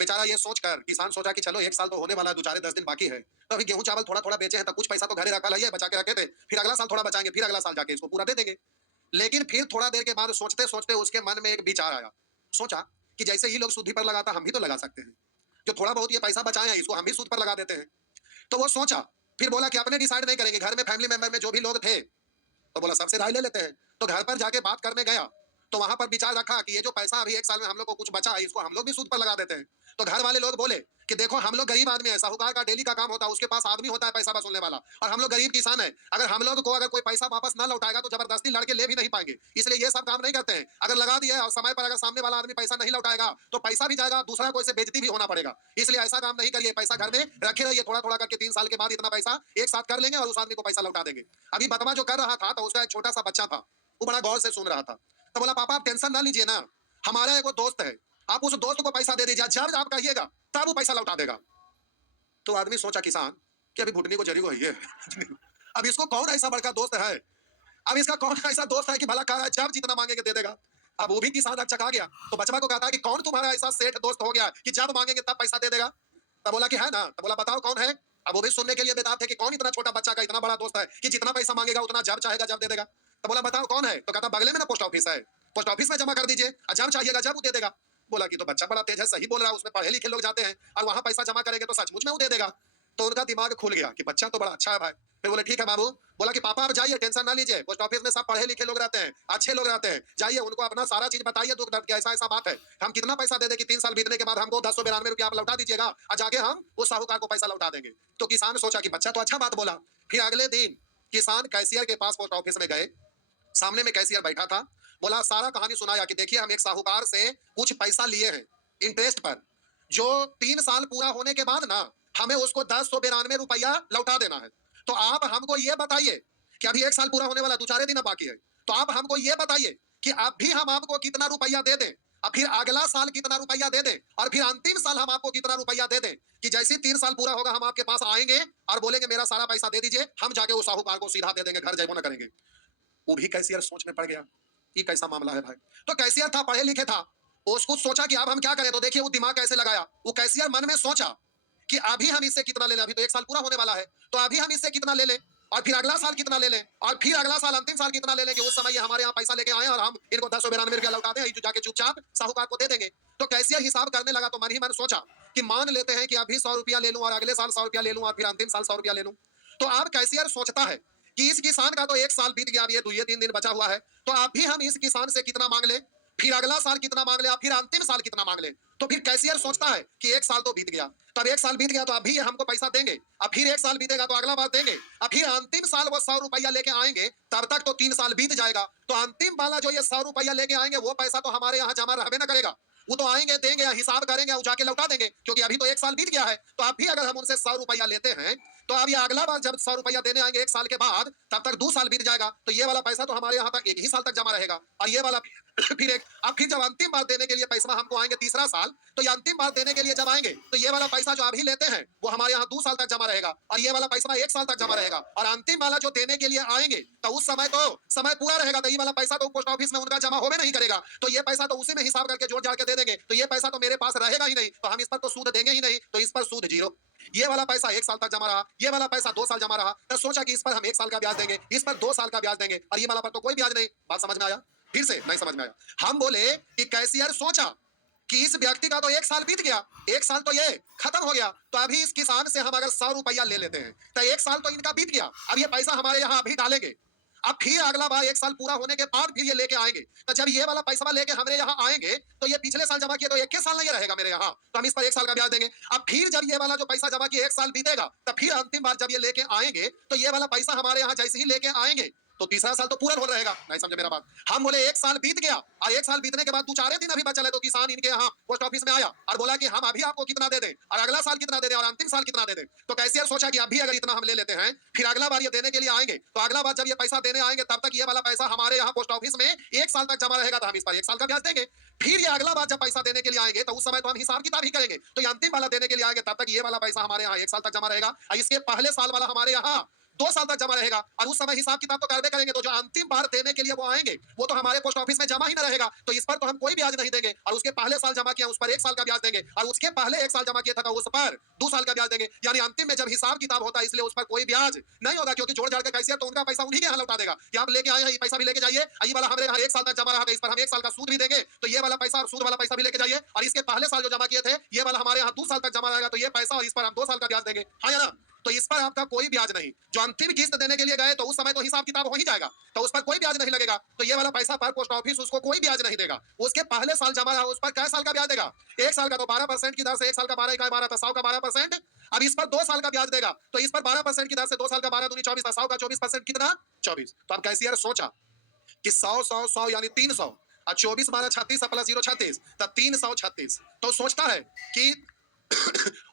बेचारा ये सोचकर किसान सोचा कि चलो 1 साल तो होने वाला है, 2-4 10 दिन बाकी है, तो अभी गेहूं चावल थोड़ा थोड़ा बेचे हैं, तो कुछ पैसा तो घरे रखा है, बचा के रखे थे, फिर अगला साल थोड़ा बचाएंगे, फिर अगला साल जाके इसको पूरा दे देंगे। लेकिन फिर थोड़ा देर के बाद सोचते सोचते उसके मन में एक विचार आया, सोचा कि जैसे ही लोग सूद पर लगाता हम भी तो लगा सकते हैं, जो थोड़ा बहुत ये पैसा बचाए हैं इसको हम भी सूद पर लगा देते हैं। तो वो सोचा, फिर बोला कि अपने डिसाइड नहीं करेंगे, घर में फैमिली मेंबर में जो भी लोग थे, तो बोला सबसे राय ले लेते हैं। तो घर पर जाके बात करने गया, तो वहां पर विचार रखा कि ये जो पैसा अभी 1 साल में हम लोग को कुछ बचा है इसको हम लोग भी सूद पर लगा देते हैं। तो घर वाले लोग बोले कि देखो हम लोग गरीब आदमी है, साहूकार का डेली का काम होता है, उसके पास आदमी होता है पैसा वसूलने वाला, और हम लोग गरीब किसान है, अगर हम लोग को अगर कोई पैसा वापस ना लौटाएगा तो जबरदस्ती लड़के ले भी नहीं पाएंगे, इसलिए ये सब काम नहीं करते हैं। अगर लगा दिया और समय पर अगर सामने वाला आदमी पैसा नहीं लौटाएगा तो पैसा भी जाएगा, दूसरा कोई से बेइज्जती भी होना पड़ेगा, इसलिए ऐसा काम नहीं करिए, पैसा घर में रखे रहिए, थोड़ा थोड़ा करके 3 साल के बाद इतना पैसा एक साथ कर लेंगे और उस आदमी को पैसा लौटा देंगे। अभी बतवा जो कर रहा था तो उसका एक छोटा सा बच्चा था, वो बड़ा गौर से सुन रहा था। तो बोला पापा आप टेंशन ना लीजिए ना, हमारा एक दोस्त है, आप उस दोस्त को पैसा दे दीजिए, जब आप कहिएगा तब वो पैसा लौटा देगा। तो आदमी सोचा किसान कि अभी घुटनी को जरी को है अब इसको कौन ऐसा बड़का दोस्त है, अब इसका कौन ऐसा दोस्त है कि भला कह रहा है जब जितना मांगेंगे दे देगा। अब वो भी किसान चका गया, तो बचवा को कहता है कि कौन तुम्हारा ऐसा सेठ दोस्त हो गया कि जब मांगेंगे तब पैसा दे देगा। तब बोला कि है ना, तो बोला बताओ कौन है। अब वो भी सुनने के लिए बेताब थे कि कौन इतना छोटा बच्चा का इतना बड़ा दोस्त है कि जितना पैसा मांगेगा उतना जब चाहेगा जब दे देगा। तो बोला बताओ कौन है, तो कहता बगले में ना पोस्ट ऑफिस है, पोस्ट ऑफिस में जमा कर दीजिए, जब चाहिएगा जब वो दे देगा। बोला कि तो बच्चा बड़ा तेज है, सही बोल रहा है, उसमें पढ़े लिखे लोग जाते हैं और वहां पैसा जमा करेंगे तो सचमुच में वो दे देगा। तो उनका दिमाग खुल गया कि बच्चा तो बड़ा अच्छा है भाई। फिर बोले ठीक है बाबू। बोला कि पापा आप जाइए, टेंशन ना लीजिए, पोस्ट ऑफिस में सब पढ़े लिखे लोग रहते हैं, अच्छे लोग रहते हैं, जाइए उनको अपना सारा चीज बताइए, दुख दर्द की ऐसा ऐसा बात है, हम कितना पैसा दे दें कि 3 साल बीतने के बाद हमको 1092 रुपया आप लौटा दीजिएगा और जाके हम उस साहूकार को पैसा लौटा देंगे। तो किसान सोचा कि बच्चा तो अच्छा बात बोला। फिर अगले दिन किसान कैशियर के पास पोस्ट ऑफिस में गए, सामने में कैशियर बैठा था, बोला सारा कहानी सुनाया कि देखिए हम एक साहूकार से कुछ पैसा लिए हैं इंटरेस्ट पर, जो 3 साल पूरा होने के बाद ना हमें उसको 1092 रुपया लौटा देना है। तो आप हमको ये बताइए कि अभी 1 साल पूरा होने वाला, 2-4 दिन बाकी है, तो आप हमको ये बताइए कि अभी हम आपको कितना रुपया दे दें और फिर अगला साल कितना रुपया दे दें और फिर अंतिम साल हम आपको कितना रुपया दे दें, कि जैसे 3 साल पूरा होगा हम आपके पास आएंगे और बोलेंगे मेरा सारा पैसा दे दीजिए, हम जाके उस साहूकार को सीधा दे देंगे, घर जाइबो ना करेंगे। वो भी कैशियर सोच में पड़ गया, ये कैसा मामला है भाई। तो कैशियर था, पढ़े लिखे था, उसको सोचा कि अब हम क्या करें। तो देखिए वो दिमाग कैसे लगाया, वो कैशियर मन में सोचा कि अभी हम इससे कितना ले लें, अभी तो 1 साल पूरा होने वाला है, तो अभी हम इससे कितना ले लें और फिर अगला साल कितना ले लें, और फिर अगला साल अंतिम साल कितना ले लें कि उस समय ये हमारे यहाँ पैसा लेके आए और हम इनको 1092 लौटा दें, जो जाके चुपचाप साहूकार को दे देंगे। तो कैशियर हिसाब करने लगा तो मन ही मन सोचा कि मान लेते हैं कि अभी 100 रुपया ले लूं और अगले साल 100 रुपया ले लूं और फिर अंतिम साल 100 रुपया ले लूं। तो अब कैशियर सोचता है कि इस किसान का तो एक साल बीत गया, अब ये 3 दिन बचा हुआ है, तो अभी हम इस किसान से कितना मांग ले, फिर अगला साल कितना मांग ले, फिर अंतिम साल कितना मांग ले। तो फिर कैशियर सोचता है कि एक साल तो बीत गया, तब एक साल बीत गया तो अभी ये हमको पैसा देंगे, अब फिर एक साल बीतेगा तो अगला बार देंगे, अब फिर अंतिम साल वो 100 रुपया लेके आएंगे, तब तक तो 3 साल बीत जाएगा। तो अंतिम वाला जो ये 100 रुपया लेके आएंगे वो पैसा तो हमारे यहाँ जमा रहबे ना करेगा, वो तो आएंगे देंगे, हिसाब करेंगे और जाके लौटा देंगे, क्योंकि अभी तो एक साल बीत गया है। तो अभी अगर हम उनसे 100 रुपया लेते हैं तो अब ये अगला बार जब 100 रुपया देने आएंगे एक साल के बाद, तब तक 2 साल बीत जाएगा, तो ये वाला पैसा तो हमारे यहाँ तक 1 ही साल तक जमा रहेगा, और ये वाला फिर एक, अब फिर जब अंतिम बार देने के लिए पैसा हमको आएंगे तीसरा साल, तो ये अंतिम बार देने के लिए जब आएंगे तो ये वाला पैसा जो अभी लेते हैं वो हमारे यहाँ 2 साल तक जमा रहेगा, और ये वाला पैसा 1 साल तक जमा रहेगा, और अंतिम वाला जो देने के लिए आएंगे तो उस समय तो समय पूरा रहेगा, तो ये वाला पैसा तो पोस्ट ऑफिस में उनका जमा होवे नहीं करेगा, तो ये पैसा तो उसी में हिसाब करके जोड़ जाड़ के दे देंगे, तो ये पैसा तो मेरे पास रहेगा ही नहीं, तो हम इस पर तो सूद देंगे ही नहीं, तो इस पर सूद 0। ये वाला पैसा 1 साल तक जमा रहा, ये वाला पैसा 2 साल जमा रहा, तो सोचा कि इस पर हम 1 साल का ब्याज देंगे, इस पर 2 साल का ब्याज देंगे, और ये वाला पर तो कोई ब्याज नहीं। बात समझ में आया? फिर से नहीं समझ में आया। हम बोले कि कैशियर सोचा कि इस व्यक्ति का तो 1 साल बीत गया, 1 साल तो ये खत्म हो गया, तो अभी इस किसान से हम अगर 100 रुपया ले लेते हैं तो 1 साल तो इनका बीत गया, अब ये पैसा हमारे यहाँ अभी डालेंगे, अब फिर अगला बार 1 साल पूरा होने के बाद फिर ये लेके आएंगे, तो जब ये वाला पैसा लेके हमारे यहाँ आएंगे तो ये पिछले साल जमा किया तो 1 साल नहीं रहेगा मेरे यहाँ, तो हम इस पर 1 साल का ब्याज देंगे। अब फिर जब ये वाला जो पैसा जमा किया 1 साल बीतेगा, तो फिर अंतिम बार जब ये लेके आएंगे तो ये वाला पैसा हमारे यहाँ जैसे ही लेके आएंगे तो तीसरा साल तो पूरा हो रहेगा। नहीं समझे मेरा बात? हम बोले 1 साल बीत गया, और 1 साल बीतने के बाद 2-4 दिन अभी बचा है, तो किसान इनके यहाँ पोस्ट ऑफिस में आया और बोला कि हम अभी आपको कितना दे दें, और अगला साल कितना दे दें, और अंतिम साल कितना दे दें। तो कैशियर सोचा कि अभी अगर इतना हम ले लेते हैं, फिर अगला बार ये देने के लिए आएंगे, तो अगला बार जब ये पैसा देने आएंगे तब तक ये वाला पैसा हमारे यहाँ पोस्ट ऑफिस में 1 साल तक जमा रहेगा, तो हम इस पर 1 साल का ब्याज देंगे। फिर ये अगला बार जब पैसा देने के लिए आएंगे तो उस समय तो हम हिसाब किताब ही करेंगे, तो ये अंतिम वाला देने के लिए आएंगे तब तक ये वाला पैसा हमारे यहाँ 1 साल तक जमा रहेगा, और इसके पहले साल वाला हमारे यहाँ 2 साल तक जमा रहेगा, और उस समय हिसाब किताब तो करबे करेंगे, तो जो अंतिम बार देने के लिए वो आएंगे वो तो हमारे पोस्ट ऑफिस में जमा ही ना रहेगा, तो इस पर तो हम कोई ब्याज नहीं देंगे, और उसके पहले साल जमा किया उस पर 1 साल का ब्याज देंगे, और उसके पहले 1 साल जमा किया था तो उस पर 2 साल का ब्याज देंगे, यानी अंतिम में जब हिसाब किताब होता है इसलिए उस पर कोई ब्याज नहीं होगा, क्योंकि जोड़ जाड़ के कैशियर तो उनका पैसा उन्हीं के यहाँ लौटा देगा कि आप लेके आए हैं, ये पैसा भी लेके जाइए, ये वाला हमारे यहाँ 1 साल तक जमा रहा था, इस पर हम 1 साल का सूद भी देंगे, तो ये वाला पैसा और सूद वाला पैसा भी लेके जाइए, और इसके पहले साल जो जमा किए थे ये वाला हमारे यहाँ 2 साल तक जमा रहेगा, तो ये पैसा और इस पर हम 2 साल का ब्याज देंगे। हाँ या ना? तो इस पर आपका कोई ब्याज नहीं। जो अंतिम किस्त देने के लिए गए तो उस समय तो हिसाब किताब हो ही जाएगा, तो उस पर कोई ब्याज नहीं लगेगा, तो ये वाला पैसा पर पोस्ट ऑफिस उसको कोई ब्याज नहीं देगा। उसके पहले साल जमा रहा उस पर कै साल का ब्याज देगा? 1 साल का, तो 12% की दर से 1 साल का 12 का 12 100 का 12%। अब इस पर 2 साल का ब्याज देगा, तो इस पर 12% की दर से 2 साल का 12 दूनी 24, 100 का 24% कितना 24। तो अब कैशियर सोचा कि 100 यानी 300, और 24 12 36 प्लस 0 36, तो 336। तो सोचता है कि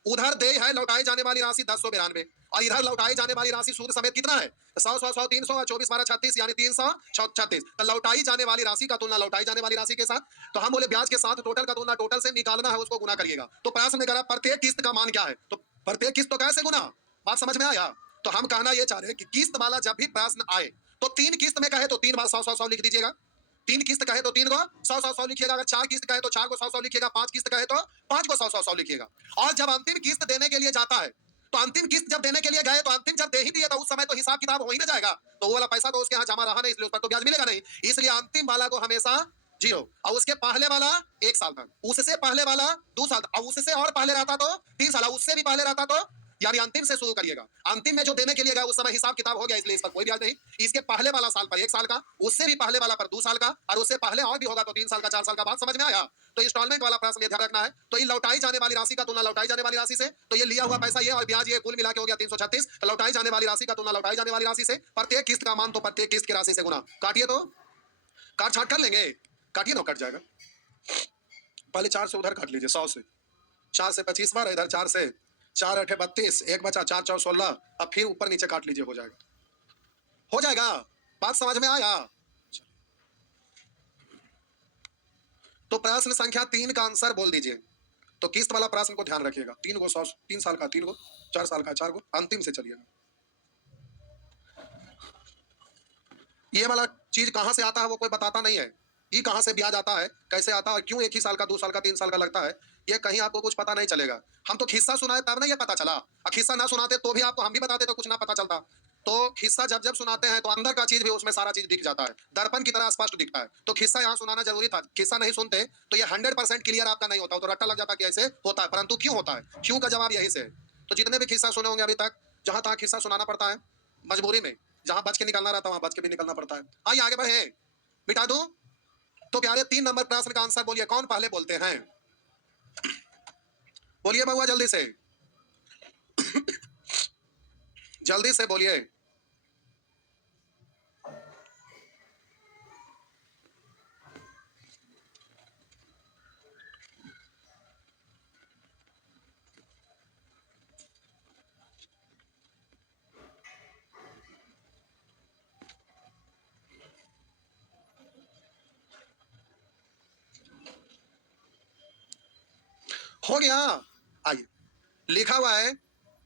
उधर देय है लौटाई जाने वाली राशि 1092, और इधर लौटाई जाने वाली राशि सूद समेत कितना है 100 100 100 300 और 24 12 36 यानी 336। तो लौटाई जाने वाली राशि का तुलना लौटाई जाने वाली राशि के साथ, तो हम बोले ब्याज के साथ टोटल का तुलना टोटल से निकालना है, उसको गुना करिएगा। तो प्रश्न में करा प्रत्येक किस्त का मान क्या है, तो प्रत्येक किस्त तो कैसे गुना? बात समझ में आया? तो हम कहना ये चाह रहे हैं कि किस्त वाला जब भी प्रश्न आए तो 3 किस्त में कहे तो 3 बार 100 100 100 लिख दीजिएगा, 3 किस्त कहे तो 3 को 100 100 100 लिखिएगा, अगर 4 किस्त कहे तो 4 को 100 100 लिखिएगा, 5 किस्त कहे तो 5 को 100 100 100 लिखिएगा। और जब अंतिम किस्त देने के लिए जाता है तो अंतिम किस्त जब देने के लिए गए तो अंतिम जब दे ही दिए तो उस समय तो हिसाब किताब हो ही ना जाएगा, तो वो वाला पैसा तो उसके यहाँ जमा रहा नहीं, इसलिए उस पर तो ब्याज मिलेगा नहीं, इसलिए अंतिम वाला को हमेशा 0, और उसके पहले वाला 1 साल तक, उससे पहले वाला 2 साल, और उससे और पहले रहता तो 3 साल, उससे भी पहले रहता तो, यानी अंतिम से शुरू करिएगा। अंतिम में जो देने के लिए गया उस समय हिसाब किताब हो गया, इसलिए इस पर कोई ब्याज नहीं। इसके पहले वाला साल पर 1 साल का, उससे भी पहले वाला पर 2 साल का, और उससे पहले और भी होगा तो 3 साल का 4 साल का। बात समझ में आया? तो इंस्टॉलमेंट वाला प्रश्न में ध्यान रखना है। तो ये लौटाई जाने वाली राशि का तुलना लौटाई जाने वाली राशि से, तो ये लिया हुआ पैसा ये और ब्याज ये कुल मिला के हो गया 336। तो लौटाई जाने वाली राशि का तुलना लौटाई जाने वाली राशि से, प्रत्येक किस्त का मान तो प्रत्येक किस्त की राशि से गुना। काटिए तो काट छाट कर लेंगे, काटिए ना, कट जाएगा। पहले 4 से उधर काट लीजिए, 100 से 4 से 25 बार, इधर 4 से 4 8 32, एक बचा 4 4 16, अब फिर ऊपर नीचे काट लीजिए, हो जाएगा, हो जाएगा। बात समझ में आया? तो प्रश्न संख्या 3 का आंसर बोल दीजिए। तो किस्त वाला प्रश्न को ध्यान रखिएगा, 3 को 100, 3 साल का 3 को, 4 साल का 4 को, अंतिम से चलिएगा। ये वाला चीज कहां से आता है वो कोई बताता नहीं है, ये कहां से ब्याज आता है, कैसे आता है, और क्यों 1 ही साल का 2 साल का 3 साल का लगता है, ये कहीं आपको कुछ पता नहीं चलेगा। हम तो खिस्सा सुनाए तब ना ये पता चला, और खिस्सा ना सुनाते तो भी आपको हम भी बताते तो कुछ ना पता चलता। तो खिस्सा जब जब सुनाते हैं तो अंदर का चीज भी उसमें सारा चीज दिख जाता है, दर्पण की तरह स्पष्ट दिखता है। तो खिस्सा यहाँ सुनाना जरूरी था। खिस्सा नहीं सुनते तो ये 100% क्लियर आपका नहीं होता, तो रट्टा लग जाता कि ऐसे होता है। परंतु क्यों होता है, क्यों का जवाब यही से है। तो जितने भी खिस्सा सुने होंगे अभी तक, जहां तक खिस्सा सुनाना पड़ता है मजबूरी में, जहां बच के निकलना रहता है वहां बच के भी निकलना पड़ता है। आइए आगे बढ़े, मिटा दूं। तो प्यारे 3 नंबर प्रश्न का आंसर बोलिए, कौन पहले बोलते हैं? बोलिए बउआ जल्दी से, जल्दी से बोलिए। हो गया। आइए, लिखा हुआ है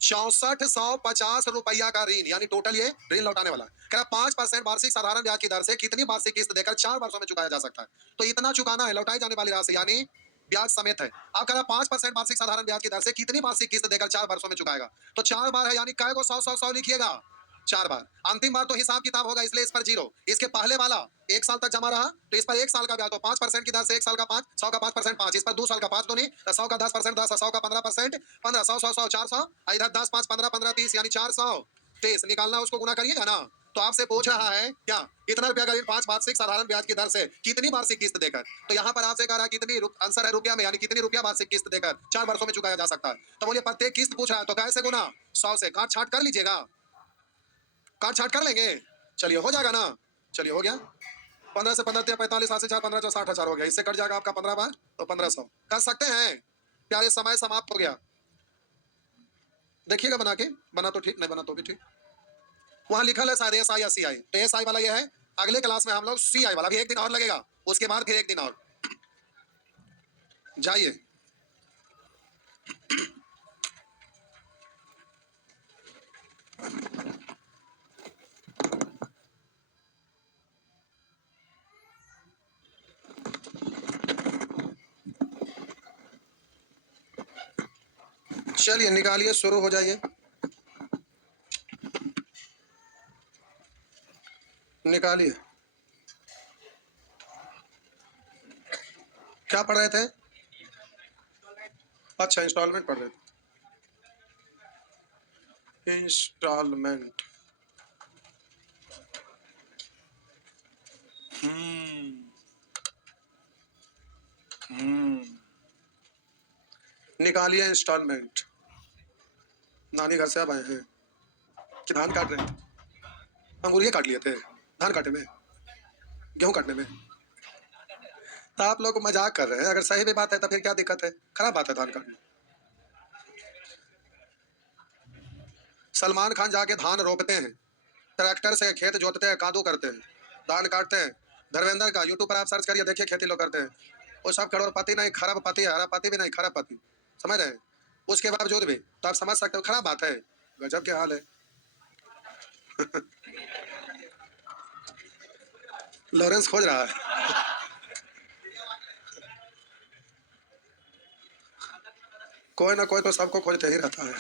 6450 रुपया का ऋण, यानी टोटल ये ऋण लौटाने वाला है। कह रहा 5% वार्षिक साधारण ब्याज की दर से कितनी वार्षिक किस्त देकर 4 वर्षों में चुकाया जा सकता है। तो इतना चुकाना है, लौटाई जाने वाली राशि यानी ब्याज समेत है। आप कह रहा 5% वार्षिक साधारण ब्याज की दर से कितनी वार्षिक किस्त देकर 4 वर्षों में चुकाएगा। तो 4 बार है, यानी कै को 100 लिखिएगा, 4 बार। अंतिम बार तो हिसाब किताब होगा, इसलिए इस पर 0। इसके पहले वाला 1 साल तक जमा रहा तो इस पर 1 साल का ब्याज, तो 5% की दर से 1 साल का 5, 100 का 5% 5, इस पर 2 साल का 5 दूनी 100 का 10% 10, 100 का 15% 15, 100 100 100 400, इधर 10 5 15 15 30, यानी 430 निकालना, उसको गुना करिएगा ना। तो आपसे पूछ रहा है क्या, इतना रुपया का ऋण 5 वार्षिक साधारण ब्याज की दर से कितनी वार्षिक किस्त देकर। तो यहाँ पर आपसे कह रहा है कितनी आंसर है रुपया में, यानी कितनी रुपया वार्षिक किस्त देकर 4 वर्षों में चुकाया जा सकता है। तो बोलिए प्रत्येक किस्त पूछ रहा है तो कैसे गुना, 100 से काट छाट कर लीजिएगा, काट छाट कर लेंगे। चलिए हो जाएगा ना, चलिए हो गया। 15 से 15 45, 7 से 4 15 60,000 हो गया। इससे कट जाएगा आपका 15 बार तो 1500 कर सकते हैं। प्यारे समय समाप्त हो गया। देखिएगा बना के, बना तो ठीक, नहीं बना तो भी ठीक। वहां लिखा है शायद एस आई या सी आई, तो एस आई वाला ये है। अगले क्लास में हम लोग सी आई वाला, भी 1 दिन और लगेगा, उसके बाद फिर 1 दिन और। जाइए, चलिए निकालिए, शुरू हो जाइए, निकालिए। क्या पढ़ रहे थे? अच्छा, इंस्टॉलमेंट पढ़ रहे थे। इंस्टॉलमेंट, निकालिए इंस्टॉलमेंट। नानी घर से अब आए हैं कि धान काट रहे हैं? हम मुर्गे काट लिए थे धान काटे में, गेहूं काटने में। तो आप लोग मजाक कर रहे हैं, अगर सही भी बात है तो फिर क्या दिक्कत है, खराब बात है धान काटना। सलमान खान जाके धान रोपते हैं, ट्रैक्टर से खेत जोतते हैं, कादू करते हैं, धान काटते हैं। धर्मेंद्र का यूट्यूब पर आप सर्च करिए, देखिए खेती लोग करते हैं। वो सब करोड़पति नहीं, खरबपति है, अरबपति भी नहीं, खरबपति, समझ रहे हैं। उसके बावजूद भी तो आप समझ सकते हो खराब बात है। गजब के हाल है। लॉरेंस खोज रहा है। कोई ना कोई तो सबको खोजते ही रहता है।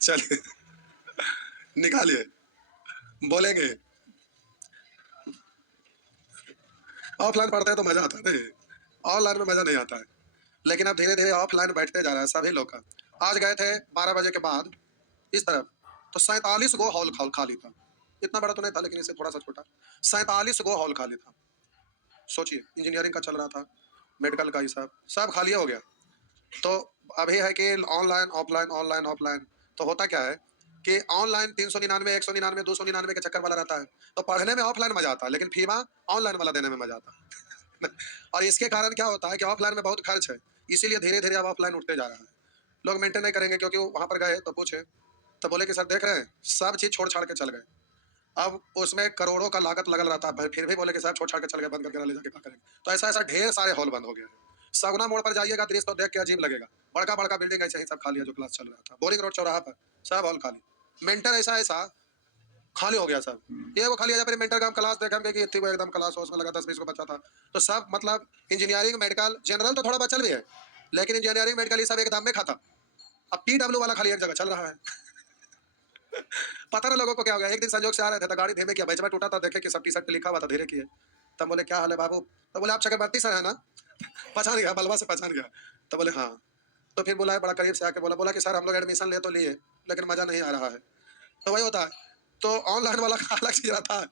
चलिए निकालिए, बोलेंगे। ऑफलाइन पढ़ते हैं तो मजा आता है, नहीं ऑनलाइन में मजा नहीं आता है। लेकिन अब धीरे धीरे ऑफलाइन बैठते जा रहा है सभी लोग का। आज गए थे 12 बजे के बाद इस तरफ, तो 47 गो हॉल खाली था। इतना बड़ा तो नहीं था लेकिन इससे थोड़ा सा छोटा। 47 गो हॉल खाली था। सोचिए, इंजीनियरिंग का चल रहा था, मेडिकल का, ही सब खाली हो गया। तो अभी है कि ऑनलाइन ऑफलाइन, ऑनलाइन ऑफलाइन। तो होता क्या है कि ऑनलाइन 399 199 299 के चक्कर वाला रहता है, तो पढ़ने में ऑफलाइन मजा आता है, लेकिन फीमा ऑनलाइन वाला देने में मजा आता है। और इसके कारण क्या होता है कि ऑफलाइन में बहुत खर्च है, इसीलिए धीरे धीरे अब ऑफलाइन उठते जा रहा है। लोग मेंटेन नहीं करेंगे, क्योंकि वहां पर गए तो पूछे तो बोले कि सर देख रहे हैं सब चीज छोड़ छाड़ के चल गए। अब उसमें करोड़ों का लागत लगल रहता है, फिर भी बोले कि साहब छोड़ छाड़ के चल गए, बंद करके ले जाके क्या करेंगे। तो ऐसा ऐसा ढेर सारे हॉल बंद हो गए हैं। सगुना मोड़ पर जाइएगा, दृश्य तो देख के अजीब लगेगा। बड़का बड़का बिल्डिंग ऐसे ही सब खाली है, जो क्लास चल रहा था बोरिंग रोड चौराहा पर, सब हॉल खाली। मेंटर ऐसा ऐसा खाली हो गया सब। ये वो खाली हो जाए मेंटर का हम क्लास देखे हम कि इतनी वो एकदम क्लास हो उसमें लगा 10-20 को बच्चा था। तो सब मतलब इंजीनियरिंग मेडिकल जनरल तो थोड़ा बचल भी है, लेकिन इंजीनियरिंग मेडिकल ये सब एकदम में खत्म। अब पीडब्ल्यू वाला खाली एक जगह चल रहा है। पता ना लोगों को क्या हो गया। एक दिन संजोग से आ रहे थे तो गाड़ी धीमे किया, बेचवा टूटा था, देखे कि सब टी शर्ट पे लिखा हुआ था धीरे किए। तब बोले क्या हाल है बाबू? तो बोले आप चक्रवर्ती सर है ना? पहचान गया, बलवा से पहचान गया। तो बोले हाँ। तो फिर बुलाया बड़ा करीब से आके बोला बोला कि सर हम लोग एडमिशन ले तो लिए लेकिन मजा नहीं आ रहा है। तो वही होता है। तो ऑनलाइन वाला का अलग चीज रहता है,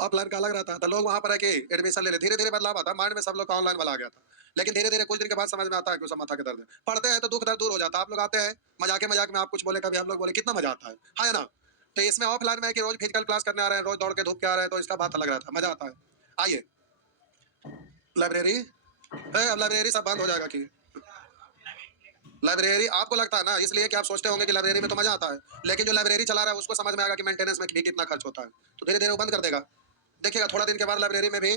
ऑफलाइन का अलग रहता है। तो लोग वहां पर है कि एडमिशन ले ले, धीरे धीरे बदलाव आता है माइंड में, सब लोग का ऑनलाइन वाला आ गया था। लेकिन धीरे धीरे कुछ दिन के बाद समझ में आता है कि सब माथा के दर्द है। पढ़ते हैं तो दुख दर्द दूर हो जाता है। आप लोग आते हैं मजाक मजाक में, आप कुछ बोले कभी हम लोग बोले, कितना मजा आता है, हाँ या ना? तो इसमें ऑफलाइन में है कि रोज फिजिकल क्लास करने आ रहे हैं, रोज दौड़ के धूप के आ रहे हैं, तो इसका बात अलग रहता है, मजा आता है। आइए लाइब्रेरी है, अब लाइब्रेरी सब बंद हो जाएगा कि लाइब्रेरी आपको लगता है ना, इसलिए कि आप सोचते होंगे कि लाइब्रेरी में तो मजा आता है, लेकिन जो लाइब्रेरी चला रहा है उसको समझ में आएगा कि मेंटेनेंस में भी कितना खर्च होता है, तो धीरे धीरे वो बंद कर देगा। देखिएगा थोड़ा दिन के बाद लाइब्रेरी में भी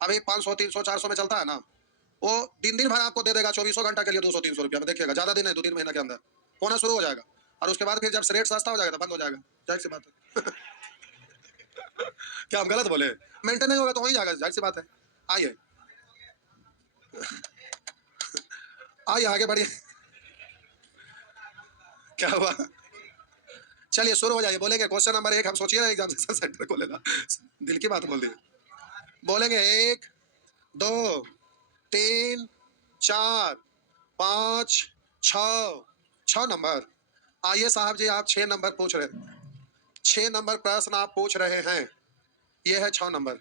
अभी 500 300 400 में चलता है ना, वो दिन दिन भर आपको दे देगा 24 घंटा के लिए 200 300 रुपया में। देखिएगा ज्यादा दिन है, 2-3 महीना के अंदर होना शुरू हो जाएगा। और उसके बाद फिर जब रेट सस्ता हो जाएगा तो बंद हो जाएगा। जाहिर सी बात है। क्या हम गलत बोले? मेंटेन नहीं होगा तो वही जाएगा, जाहिर सी बात है। आइए आइए आगे बढ़िए। क्या हुआ? चलिए शुरू हो जाइए, बोलेंगे क्वेश्चन नंबर 1 हम सोचिए ना एग्जामिनेशन सेंटर को लेना। दिल की बात बोल दी। बोलेंगे 1 2 3 4 5 6 6 नंबर। आइए साहब जी आप 6 नंबर पूछ रहे, 6 नंबर प्रश्न आप पूछ रहे हैं। ये है 6 नंबर,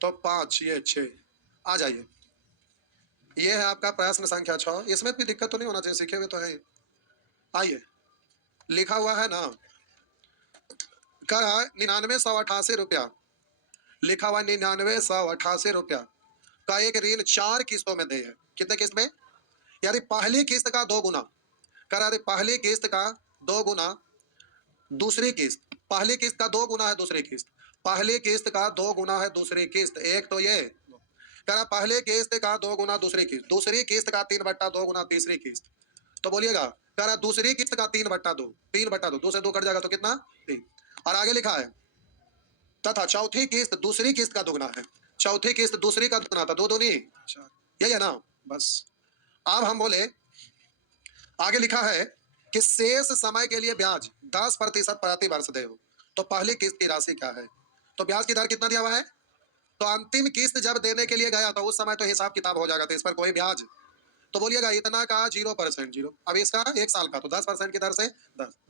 तो 5 ये 6, आ जाइए। ये है आपका प्रश्न संख्या 6। इसमें भी दिक्कत तो नहीं होना चाहिए, सीखे हुए तो है। आइए लिखा हुआ है ना, कर 9988 रुपया, लिखा हुआ 9988 रुपया का एक ऋण 4 किस्तों में दे है। कितने किस्त में? यदि पहली किस्त का 2 गुना, कर यदि पहली किस्त का 2 गुना दूसरी किस्त, पहली किस्त का 2 गुना है दूसरी किस्त, पहली किस्त का 2 गुना है दूसरी किस्त, एक तो ये करा, पहले किस्त का 2 गुना दूसरी किस्त, दूसरी किस्त का 3/2 गुना तीसरी किस्त। तो बोलिएगा करा दूसरी किस्त का 3/2, 3/2, 2 से 2 कट जाएगा तो कितना? 3। और आगे लिखा है तथा चौथी किस्त दूसरी किस्त का दुगना है, चौथी किस्त दूसरी का दुगना था, 2 दूनी 4, यही है ना? बस अब हम बोले आगे लिखा है कि शेष समय के लिए ब्याज 10% प्रति वर्ष दे हो। तो पहली किस्त की राशि क्या है? तो ब्याज की दर कितना दिया हुआ है? तो अंतिम किस्त जब देने के लिए गया तो उस समय तो हिसाब किताब हो जाएगा, तो इस पर कोई ब्याज। तो बोलिएगा इतना का 0%, 0। अब इसका 1 साल का तो 10% की दर से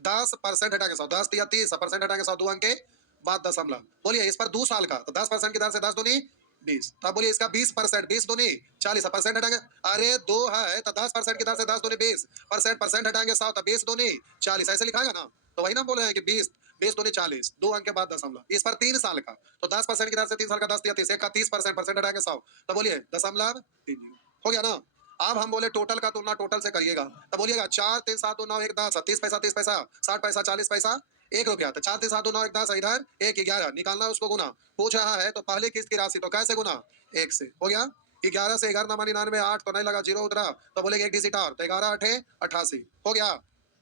10% हटाएंगे 100, 10 या 30% हटाएंगे 100, 2 अंक के बाद दशमलव। बोलिए इस पर 2 साल का तो 10% की दर से 10 दूनी 20। तो अब बोलिए इसका 20%, 20 दूनी 40, परसेंट हटाएंगे। अरे 2 है तो 10% की दर से 10 दूनी 20, परसेंट हटाएंगे 100 तो 20 दूनी 40, ऐसे लिखाएगा ना? तो वही ना बोले हैं कि 20 20 दूनी 40, 2 अंक के बाद दशमलव। इस पर 3 साल का तो 10% की दर से 3 साल का 10 या 30, एक का 30%, परसेंट हटाएंगे 100, तो बोलिए दशमलव 3 हो गया ना? अब हम बोले टोटल का तुलना टोटल से करिएगा, तो बोलिएगा 4 3 7 2 9 1 10, 30 पैसा 30 पैसा, 60 पैसा 40 पैसा, 1 रुपया। तो 4 3 7 2 9 1 10, इधर 1 11 निकालना है, उसको गुना पूछ रहा है। तो पहली किस्त की राशि तो कैसे गुना? 1 से हो गया। 11 से 11 9 99, 8 तो नहीं लगा, 0 उतरा, तो बोलेंगे 1 डिजिट और, तो 11 8 88 हो गया,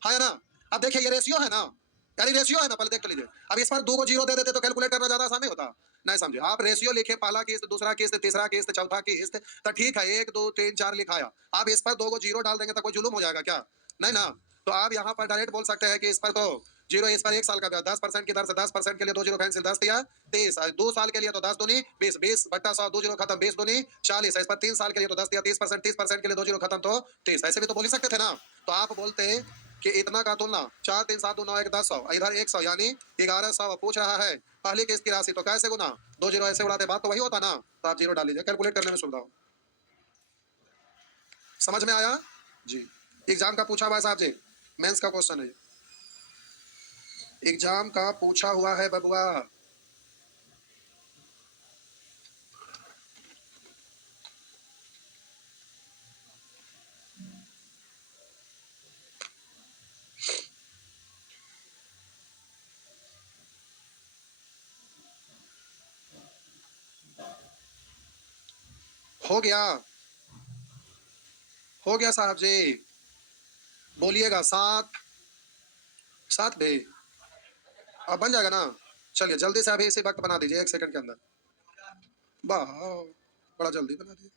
है ना? अब देखिए ये रेशियो है ना, यानी रेशियो है ना, पहले देख लीजिए। अब इस पर 2 को 0 दे देते तो कैलकुलेट करना ज्यादा आसान नहीं होता? नहीं समझे आप? रेशियो लिखे, पहला किस्त, दूसरा किस्त, तीसरा किस्त, चौथा किस्त, तो ठीक है 1 2 3 4 लिखाया। आप इस पर 2 को 0 डाल देंगे तो कोई जुलूम हो जाएगा क्या? नहीं ना। तो आप यहाँ पर डायरेक्ट बोल सकते हैं कि इस पर तो 0, इस पर 1 साल का ब्याज 10% की दर से 10% के लिए 2 0 कैंसिल, 10 या 30, 2 साल के लिए तो 10 दूनी 20, 20 बट्टा 100, 2 0 खत्म, 20 दूनी 40, इस पर 3 साल के लिए तो 10 या 30%, 30% के लिए 2 0 खत्म तो 30, ऐसे भी तो बोल ही सकते थे ना। तो आप बोलते कि इतना का तुलना 4 3 7 2 9 1 10 100, इधर 100 यानी 1100 पूछ रहा है। पहली किस्त की राशि तो कैसे गुना? 2 0 ऐसे उड़ाते, बात तो वही होता ना। तो आप 0 डाल लीजिए, कैलकुलेट करने में सुविधा हो। समझ में आया जी? एग्जाम का पूछा हुआ है साहब जी, मेंस का क्वेश्चन है, एग्जाम का पूछा हुआ है बबुआ। हो गया, हो गया साहब जी। बोलिएगा 7 7 बे, अब बन जाएगा ना? चलिए जल्दी से अभी इसी वक्त बना दीजिए, 1 सेकंड के अंदर। वाह, बड़ा जल्दी बना दिया।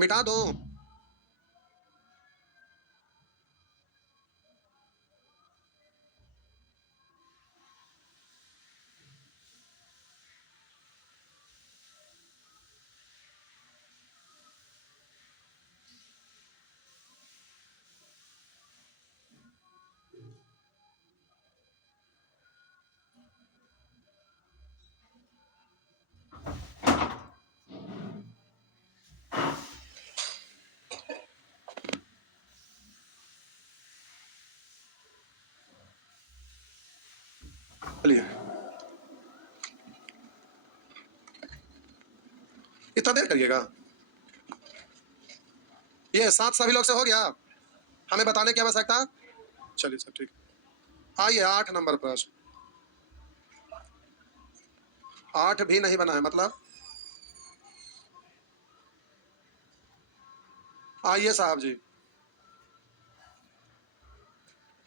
मिटा दो। चलिए, इतना देर करिएगा? ये 7 सभी लोग से हो गया? हमें बताने की आवश्यकता? चलिए सर, ठीक है। आइए 8 नंबर प्रश्न। 8 भी नहीं बना है मतलब? आइए साहब जी,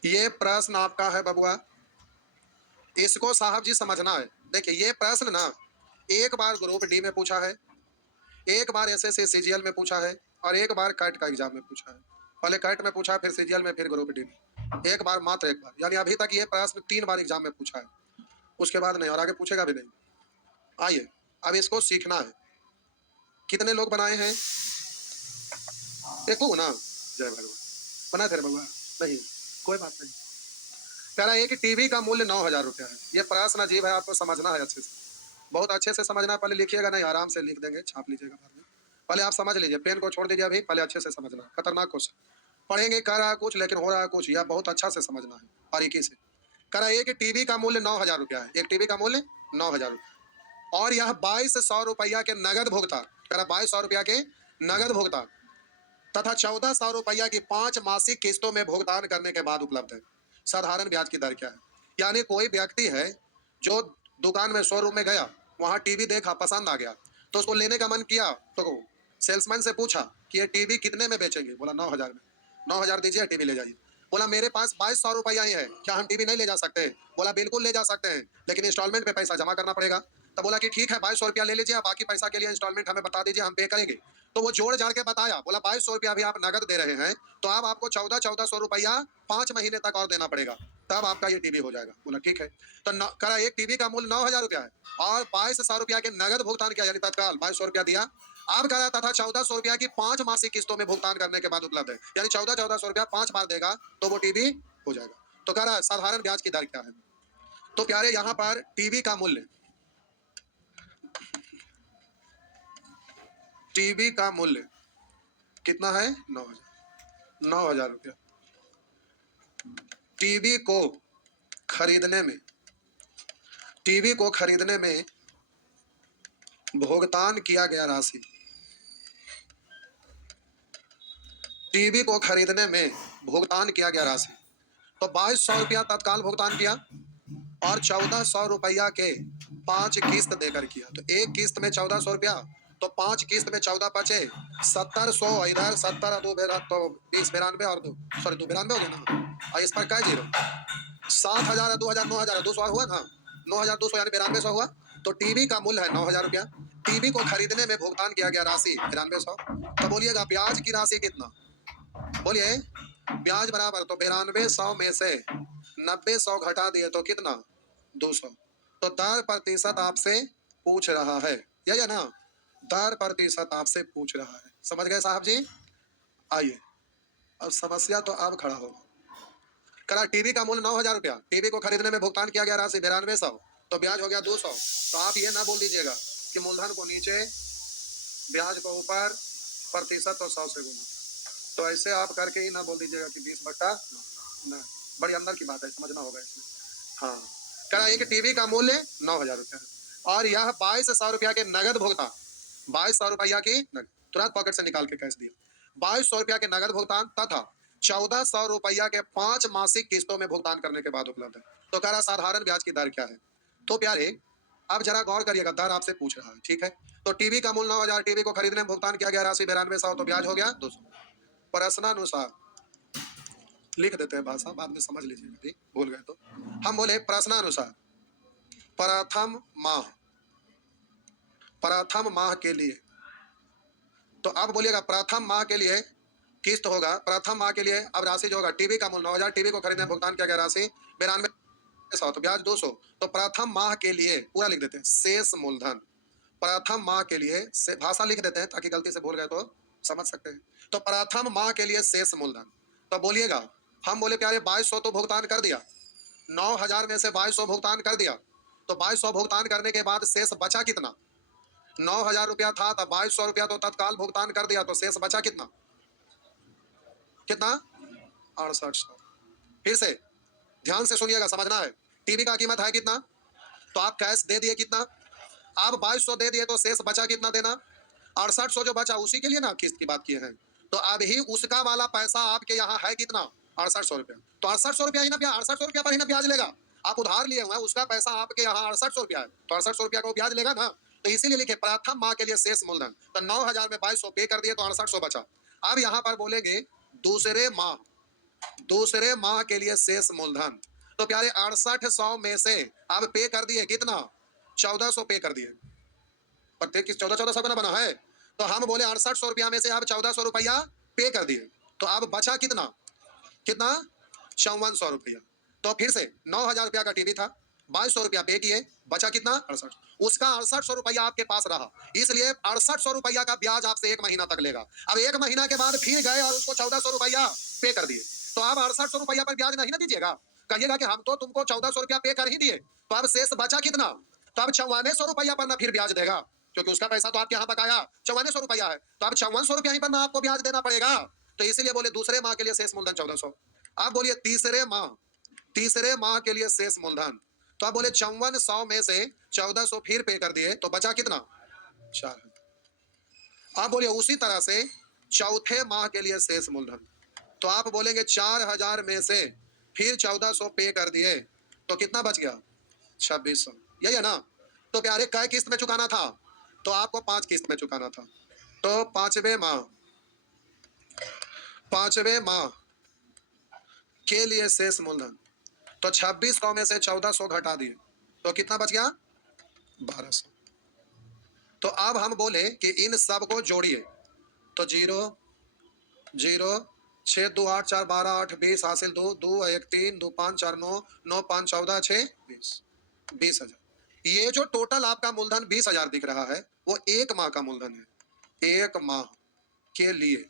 ये प्रश्न आपका है बबुआ। इसको साहब जी समझना है। देखिए ये प्रश्न ना एक बार ग्रुप डी में पूछा है, एक बार एसएससी सीजीएल में पूछा है, और एक बार कैट का एग्जाम में पूछा है। पहले कैट में पूछा, फिर सीजीएल में, फिर ग्रुप डी में। एक बार, मात्र एक बार। यानी अभी तक ये प्रश्न 3 बार एग्जाम में पूछा है, उसके बाद नहीं, और आगे पूछेगा भी नहीं। आइए अब इसको सीखना है। कितने लोग बनाए हैं? एक हो ना? जय भगवान। बना थे बबुआ? नहीं, कोई बात नहीं। कह रहा है कि टीवी का मूल्य 9,000 रुपया है। ये प्रश्न अजीब है, आपको समझना है अच्छे से, बहुत अच्छे से समझना है। पहले लिखिएगा नहीं, आराम से लिख देंगे, छाप लीजिएगा बाद में। पहले आप समझ लीजिए, पेन को छोड़ दीजिए अभी, पहले अच्छे से समझना। खतरनाक क्वेश्चन पढ़ेंगे, कर रहा है कुछ लेकिन हो रहा है कुछ, यह बहुत अच्छा से समझना है, बारीकी से। कह रहा है कि टीवी का मूल्य 9,000 रुपया है। एक टीवी का मूल्य 9,000 रुपया, और यह 2200 रुपया के नगद भुगतान, कह रहा 2200 रुपया के नगद भुगतान तथा 1400 रुपया की 5 मासिक किस्तों में भुगतान करने के बाद उपलब्ध है। साधारण ब्याज की दर क्या है? यानी कोई व्यक्ति है जो दुकान में, शोरूम में गया, वहां टीवी देखा, पसंद आ गया, तो उसको लेने का मन किया, तो सेल्समैन से पूछा कि ये टीवी कितने में बेचेंगे? बोला 9,000 में। 9,000 दीजिए, टीवी ले जाइए। बोला मेरे पास 2200 रुपया ही है, क्या हम टीवी नहीं ले जा सकते? बोला बिल्कुल ले जा सकते हैं, लेकिन इंस्टॉलमेंट पे पैसा जमा करना पड़ेगा। तो बोला कि ठीक है, 2200 रुपया ले लीजिए, बाकी पैसा के लिए इंस्टॉलमेंट हमें बता दीजिए, हम पे करेंगे। तो वो जोड़ जाड़ के बताया, बोला 2200 रुपया भी आप नगद दे रहे हैं, तो अब आपको 1400 रुपया 5 महीने तक और देना पड़ेगा, तब आपका ये टीवी हो जाएगा। बोला ठीक है। तो करा एक टीवी का मूल्य 9,000 रुपया है, और 2200 रुपया के नगद भुगतान किया, यानी तत्काल 2200 रुपया दिया। अब कह रहा था 1400 रुपया की 5 मासिक किस्तों में भुगतान करने के बाद उपलब्ध है, यानी 1400 रुपया 5 बार देगा तो वो टीवी हो जाएगा। तो कह रहा है साधारण ब्याज की दर क्या है? तो प्यारे यहाँ पर टीवी का मूल्य, टीवी का मूल्य कितना है? 9,000। 9,000 रुपया। टीवी को खरीदने में, टीवी को खरीदने में भुगतान किया गया राशि, टीवी को खरीदने में भुगतान किया गया राशि, तो 2200 रुपया तत्काल भुगतान किया, और 1400 रुपया के 5 किस्त देकर किया। तो एक किस्त में 1400 रुपया, तो 5 किस्त में 14 बचे 1700, इधर 70 दो तो 20 92, और दो सॉरी 2 92 हो गया ना, और इस पर क्या जीरो, 7,000 2,000 9,000 200 हुआ ना, 9,200 यानी 9200 हुआ। तो टीवी का मूल्य है 9,000 रुपया, टीवी को खरीदने में भुगतान किया गया राशि 9200। तो बोलिएगा ब्याज की राशि कितना? बोलिए ब्याज बराबर, तो 9200 में से 90 घटा दिए तो कितना? 200। तो दर प्रतिशत आपसे पूछ रहा है, या ना? दर प्रतिशत आपसे पूछ रहा है, समझ गए साहब जी? आइए अब समस्या तो अब खड़ा होगा। करा टीवी का मूल्य 9,000 रुपया, टीवी को खरीदने में भुगतान किया गया राशि 9200, तो ब्याज हो गया 200। तो आप ये ना बोल दीजिएगा कि मूलधन को नीचे, ब्याज को ऊपर, प्रतिशत तो 100 से गुना। तो ऐसे आप करके ही ना बोल दीजिएगा कि 20/9। ना, बड़ी अंदर की बात है, समझना होगा इसमें। हाँ, कह रहा है कि टीवी का मूल्य 9,000 रुपया है, और यह 2200 रुपया के नगद भुगतान, 2200 रुपया की नगद, तुरंत पॉकेट से निकाल के कैश दिया, 2200 रुपया के नगद भुगतान तथा 1400 रुपया के 5 मासिक किस्तों में भुगतान करने के बाद उपलब्ध है। तो कह रहा साधारण ब्याज की दर क्या है? तो प्यारे अब जरा गौर करिएगा, दर आपसे पूछ रहा है, ठीक है? तो टीवी का मूल्य 9,000, टीवी को खरीदने में भुगतान किया गया राशि 9200, तो ब्याज हो गया 200। प्रश्नानुसार लिख देते हैं भाषा, बाद में समझ लीजिए यदि भूल गए तो। हम बोले प्रश्नानुसार प्रथम माह के लिए, तो अब बोलिएगा प्रथम माह के लिए किस्त होगा, प्रथम माह के लिए अब राशि जो होगा, टीवी का मूल्य 9,000, टीवी को खरीदने भुगतान किया गया राशि 9200, तो ब्याज 200। तो प्रथम माह के लिए पूरा लिख देते हैं शेष मूलधन, प्रथम माह के लिए से भाषा लिख देते हैं ताकि गलती से भूल गए तो समझ सकते हैं। तो प्रथम माह के लिए शेष मूलधन, तो बोलिएगा हम बोले प्यारे 2200 तो भुगतान कर दिया, 9,000 में से 2200 भुगतान कर दिया, तो 2200 भुगतान करने के बाद शेष बचा कितना, 9,000 रुपया था, तो 2200 रुपया तो तत्काल भुगतान कर दिया, तो शेष बचा कितना, कितना 6800। फिर से ध्यान से सुनिएगा, समझना है। टीवी का कीमत है कितना, तो आप कैश दे दिए कितना, आप 2200 दे दिए, तो शेष बचा कितना देना, 6800 जो बचा उसी के लिए ना किस्त की बात किए हैं। तो अभी उसका वाला पैसा आपके यहाँ है कितना, 6800 रुपया, तो 6800 रुपया ही ना, 6800 रुपया पर ही ना ब्याज लेगा। आप उधार लिए हुए हैं, उसका पैसा आपके यहाँ 6800 रुपया है, तो 6800 रुपया को ब्याज लेगा ना। तो इसीलिए लिखे प्रथम माह के लिए शेष मूलधन, तो 9,000 में 2200 पे कर दिए, तो 6800 बचा। अब यहाँ पर बोलेंगे दूसरे माह के लिए शेष मूलधन, तो प्यारे 6800 में से अब पे कर दिए कितना, 1400 पे कर दिए, प्रत्येक किस 1400 का ना बना है, तो हम बोले 6800 रुपया में से अब 1400 रुपया पे कर दिए, तो अब बचा कितना, कितना 5400 रुपया। तो फिर से 9,000 रुपया का टीवी था, 2200 रुपया पे किए, बचा कितना 68, उसका 6800 रुपया आपके पास रहा, इसलिए 6800 रुपया का ब्याज आपसे 1 महीना तक लेगा। अब 1 महीना के बाद फिर गए और उसको 1400 रुपया पे कर दिए, तो आप 6800 रुपया पर ब्याज नहीं ना दीजिएगा, कहिएगा कि हम तो तुमको 1400 रुपया पे कर ही दिए, तो अब शेष बचा कितना, तो अब 5400 रुपया पर ना फिर ब्याज देगा, क्योंकि उसका पैसा तो आपके यहाँ बकाया 5400 रुपया है, तो अब 5400 रुपया ही पर ना आपको ब्याज देना पड़ेगा। तो इसीलिए बोले दूसरे माह के लिए शेष मूलधन 1400। आप बोलिए तीसरे माह के लिए शेष मूलधन, तो आप बोले 5400 में से 1400 फिर पे कर दिए, तो बचा कितना 4000। आप बोलिए उसी तरह से चौथे माह के लिए शेष मूलधन, तो आप बोलेंगे 4000 में से फिर 1400 पे कर दिए, तो कितना बच गया 2600, यही है ना। तो प्यारे कै किस्त में चुकाना था, तो आपको 5 किस्त में चुकाना था, तो पांचवें माह के लिए शेष मूलधन, तो 2600 में से 1400 घटा दिए, तो कितना बच गया 1200। तो अब हम बोले कि इन सब को जोड़िए, तो 0 0 6 2 8 4 12 8 20 हासिल 2 2 1 3 2 5 4 9 9 5 14 6 20 20,000। ये जो टोटल आपका मूलधन 20,000 दिख रहा है, वो 1 माह का मूलधन है। 1 माह के लिए,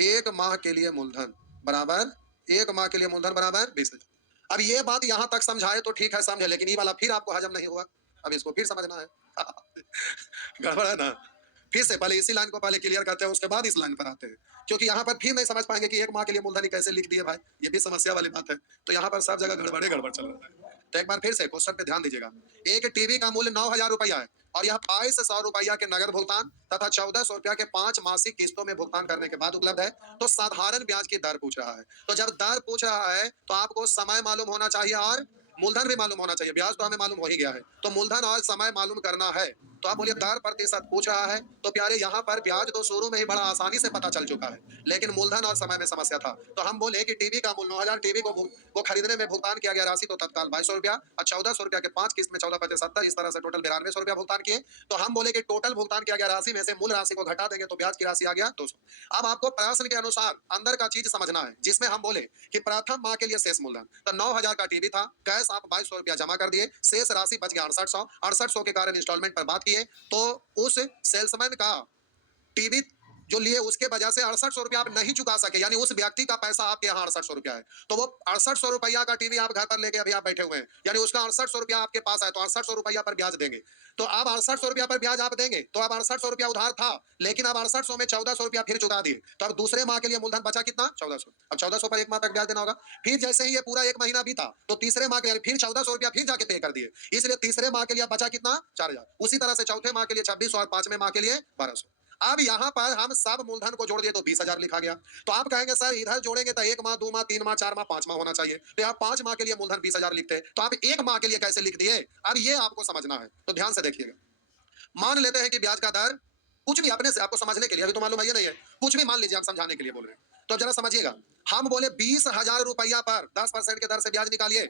1 माह के लिए मूलधन बराबर, 1 माह के लिए मूलधन बराबर 20,000। अब ये बात यहां तक समझाए तो ठीक है, समझे, लेकिन ये वाला फिर आपको हजम नहीं हुआ, अब इसको फिर समझना है। गड़बड़ है ना। फिर से पहले इसी लाइन को पहले क्लियर करते हैं, उसके बाद इस लाइन पर आते हैं, क्योंकि यहाँ पर फिर नहीं समझ पाएंगे कि 1 माह के लिए मूलधन कैसे लिख दिए भाई, ये भी समस्या वाली बात है। तो यहाँ पर सब जगह गड़बड़ चल रहा है। तो एक बार फिर से क्वेश्चन पे ध्यान दीजिएगा। एक टीवी का मूल्य 9,000 रुपया है और यह 2200 रुपया के नगद भुगतान तथा 1400 रुपया के 5 मासिक किस्तों में भुगतान करने के बाद उपलब्ध है। तो साधारण ब्याज की दर पूछ रहा है, तो जब दर पूछ रहा है तो आपको समय मालूम होना चाहिए और मूलधन भी मालूम होना चाहिए। ब्याज तो हमें मालूम हो ही गया है, तो मूलधन और समय मालूम करना है। तो आप बोलिए दर प्रतिशत पूछ रहा है, तो प्यारे यहाँ पर ब्याज तो शुरू में ही बड़ा आसानी से पता चल चुका है, लेकिन मूलधन और समय में समस्या था। तो हम बोले कि टीवी का मूल्य 9,000, टीवी को खरीदने में भुगतान किया गया राशि तो तत्काल 2200 रुपया और 1400 रुपया के 5 किस्त में 14 पचे 70, इस तरह से टोटल 9200 रुपया भुगतान किए। तो हम बोले कि टोटल भुगतान किया गया राशि में से मूल राशि को घटा देंगे तो ब्याज की राशि आ गया 200। अब आपको प्रश्न के अनुसार अंदर का चीज समझना है, जिसमें हम बोले कि प्रथम माह के लिए शेष मूलधन, तो 9,000 का टीवी था, कैश आप 2200 रुपया जमा कर दिए, शेष राशि बच गया 6800। 6800 के कारण इंस्टॉलमेंट पर बात किए, तो उस सेल्समैन का टीवी जो लिए उसके वजह से 6800 रुपया आप नहीं चुका सके, यानी उस व्यक्ति का पैसा आपके यहाँ 6800 रुपया है, तो वो 6800 रुपया का टीवी आप घर पर लेके अभी आप बैठे हुए हैं, यानी उसका 6800 रुपया आपके पास है, तो 6800 रुपया पर ब्याज देंगे। तो अब 6800 रुपया पर ब्याज आप देंगे, तो अब 6800 रुपया उधार था, लेकिन अब 6800 में 1400 रुपया फिर चुका दिए, तो अब दूसरे माह के लिए मूलधन बचा कितना 1400। अब 1400 पर 1 माह तक ब्याज देना होगा। फिर जैसे ही ये पूरा 1 महीना बीता, तो तीसरे माह के लिए फिर 1400 रुपया फिर जाके पे कर दिए, इसलिए तीसरे माह के लिए बचा कितना 4000। उसी तरह से चौथे माह के लिए 2600 और 5वें माह के लिए 1200। अब यहाँ पर हम सब मूलधन को जोड़ दिए तो 20,000 लिखा गया। तो आप कहेंगे सर इधर जोड़ेंगे तो 1 माह 2 माह 3 माह 4 माह 5 माह होना चाहिए, तो आप 5 माह के लिए मूलधन 20,000 लिखते, तो आप 1 माह के लिए कैसे लिख दिए, अब ये आपको समझना है। तो ध्यान से देखिएगा, मान लेते हैं कि ब्याज का दर कुछ भी अपने से आपको समझने के लिए, अभी तो मालूम है नहीं है, कुछ भी मान लीजिए, हम समझाने के लिए बोल रहे हैं। तो अब जरा समझिएगा, हम बोले 20,000 रुपया पर 10% के दर से ब्याज निकालिए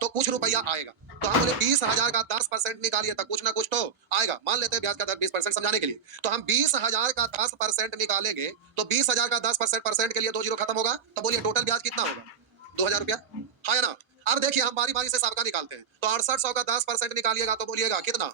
तो कुछ रुपया आएगा। तो हम बोले 20,000 का 10% निकालिए तो कुछ ना कुछ तो आएगा। मान लेते हैं ब्याज का दर 20% समझाने के लिए, तो हम 20,000 का 10% निकालेंगे तो 20,000 का 10% के लिए 2 जीरो खत्म होगा। तो बोलिए टोटल ब्याज कितना होगा? 2,000 रुपया, हाँ या ना? अब देखिए हम बारी बारी से सबका निकालते हैं, तो 6800 का 10% निकालिएगा तो बोलिएगा कितना?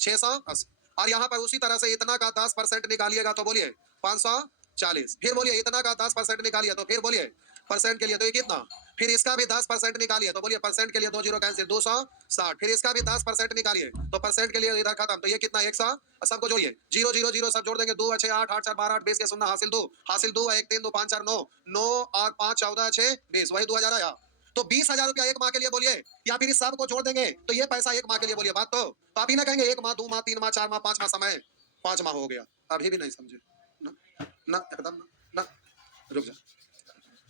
680। और यहाँ पर उसी तरह से इतना का 10% निकालिएगा तो बोलिए 540। फिर बोलिए इतना का 10% निकालिए तो फिर बोलिए परसेंट के लिए तो ये कितना? फिर इसका भी 10% निकालिए तो बोलिए परसेंट के लिए 2 जीरो कैंसिल 260। फिर इसका भी 10% निकालिए तो परसेंट के लिए इधर खत्म, तो ये कितना? 100। सबको जोड़िए, 0 0 0 सब जोड़ देंगे, 2 6 8 8 4 12 8 20 के 0 हासिल 2 1 3 2 5 4 9 9 और 5 14 6 20, वही 2,000 आया। तो 20,000 रुपया एक माह के लिए बोलिए, या फिर इस सब को जोड़ देंगे तो ये पैसा एक माह के लिए बोलिए। बात तो आप ही ना कहेंगे 1 माह 2 माह 3 माह 4 माह 5 माह समय 5 माह हो गया, अभी भी नहीं समझे ना? ना एकदम ना, रुक जा।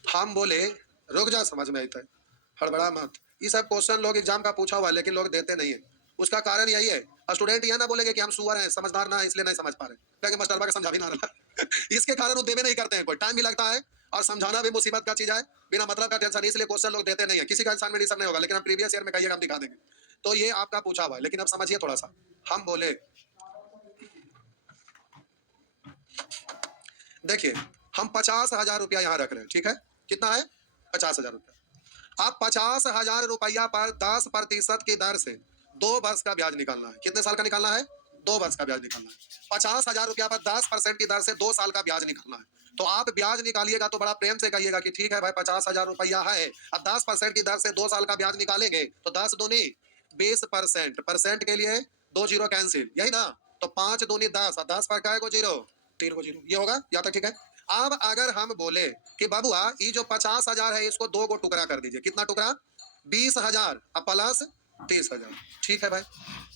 हम बोले रुक जा, समझ में आता है, हड़बड़ा मत। ये सब क्वेश्चन लोग एग्जाम का पूछा हुआ है लेकिन लोग देते नहीं है। उसका कारण यही है, स्टूडेंट यह ना बोलेंगे कि हम सुअर हैं, समझदार ना है इसलिए नहीं समझ पा रहे, क्योंकि मास्टरबा के समझा भी ना रहा इसके कारण वो देवे नहीं करते हैं, कोई टाइम भी लगता है और समझाना भी मुसीबत का चीज है, बिना मतलब का टेंशन, इसलिए क्वेश्चन लोग देते नहीं है। किसी का इंसान में नहीं होगा, लेकिन हम प्रीवियस ईयर में कहिएगा हम दिखा देंगे। तो ये आपका पूछा हुआ है, लेकिन अब समझिए थोड़ा सा। हम बोले देखिए हम 50,000 रुपया यहाँ रख रहे हैं, ठीक है? कितना है? 50,000 रुपया। आप 50,000 रुपया पर 10% की दर से 2 वर्ष का ब्याज निकालना है। कितने साल का निकालना है? 2 वर्ष का ब्याज निकालना है। 50,000 रुपया पर 10% की दर से 2 साल का ब्याज निकालना है। तो आप ब्याज निकालिएगा तो बड़ा प्रेम से कहिएगा कि ठीक है भाई 50,000 रुपया है, अब 10% की दर से 2 साल का ब्याज निकालेंगे तो 10 दूनी 20%, परसेंट के लिए 2 जीरो कैंसिल, यही ना? तो 5 दूनी 10 और 10 पर क्या है? 0 3 को 0, ये होगा या तो ठीक है। अब अगर हम बोले कि बाबुआ ये जो 50,000 है इसको 2 को टुकड़ा कर दीजिए, कितना टुकड़ा? 20,000 अब प्लस 30,000, ठीक है भाई,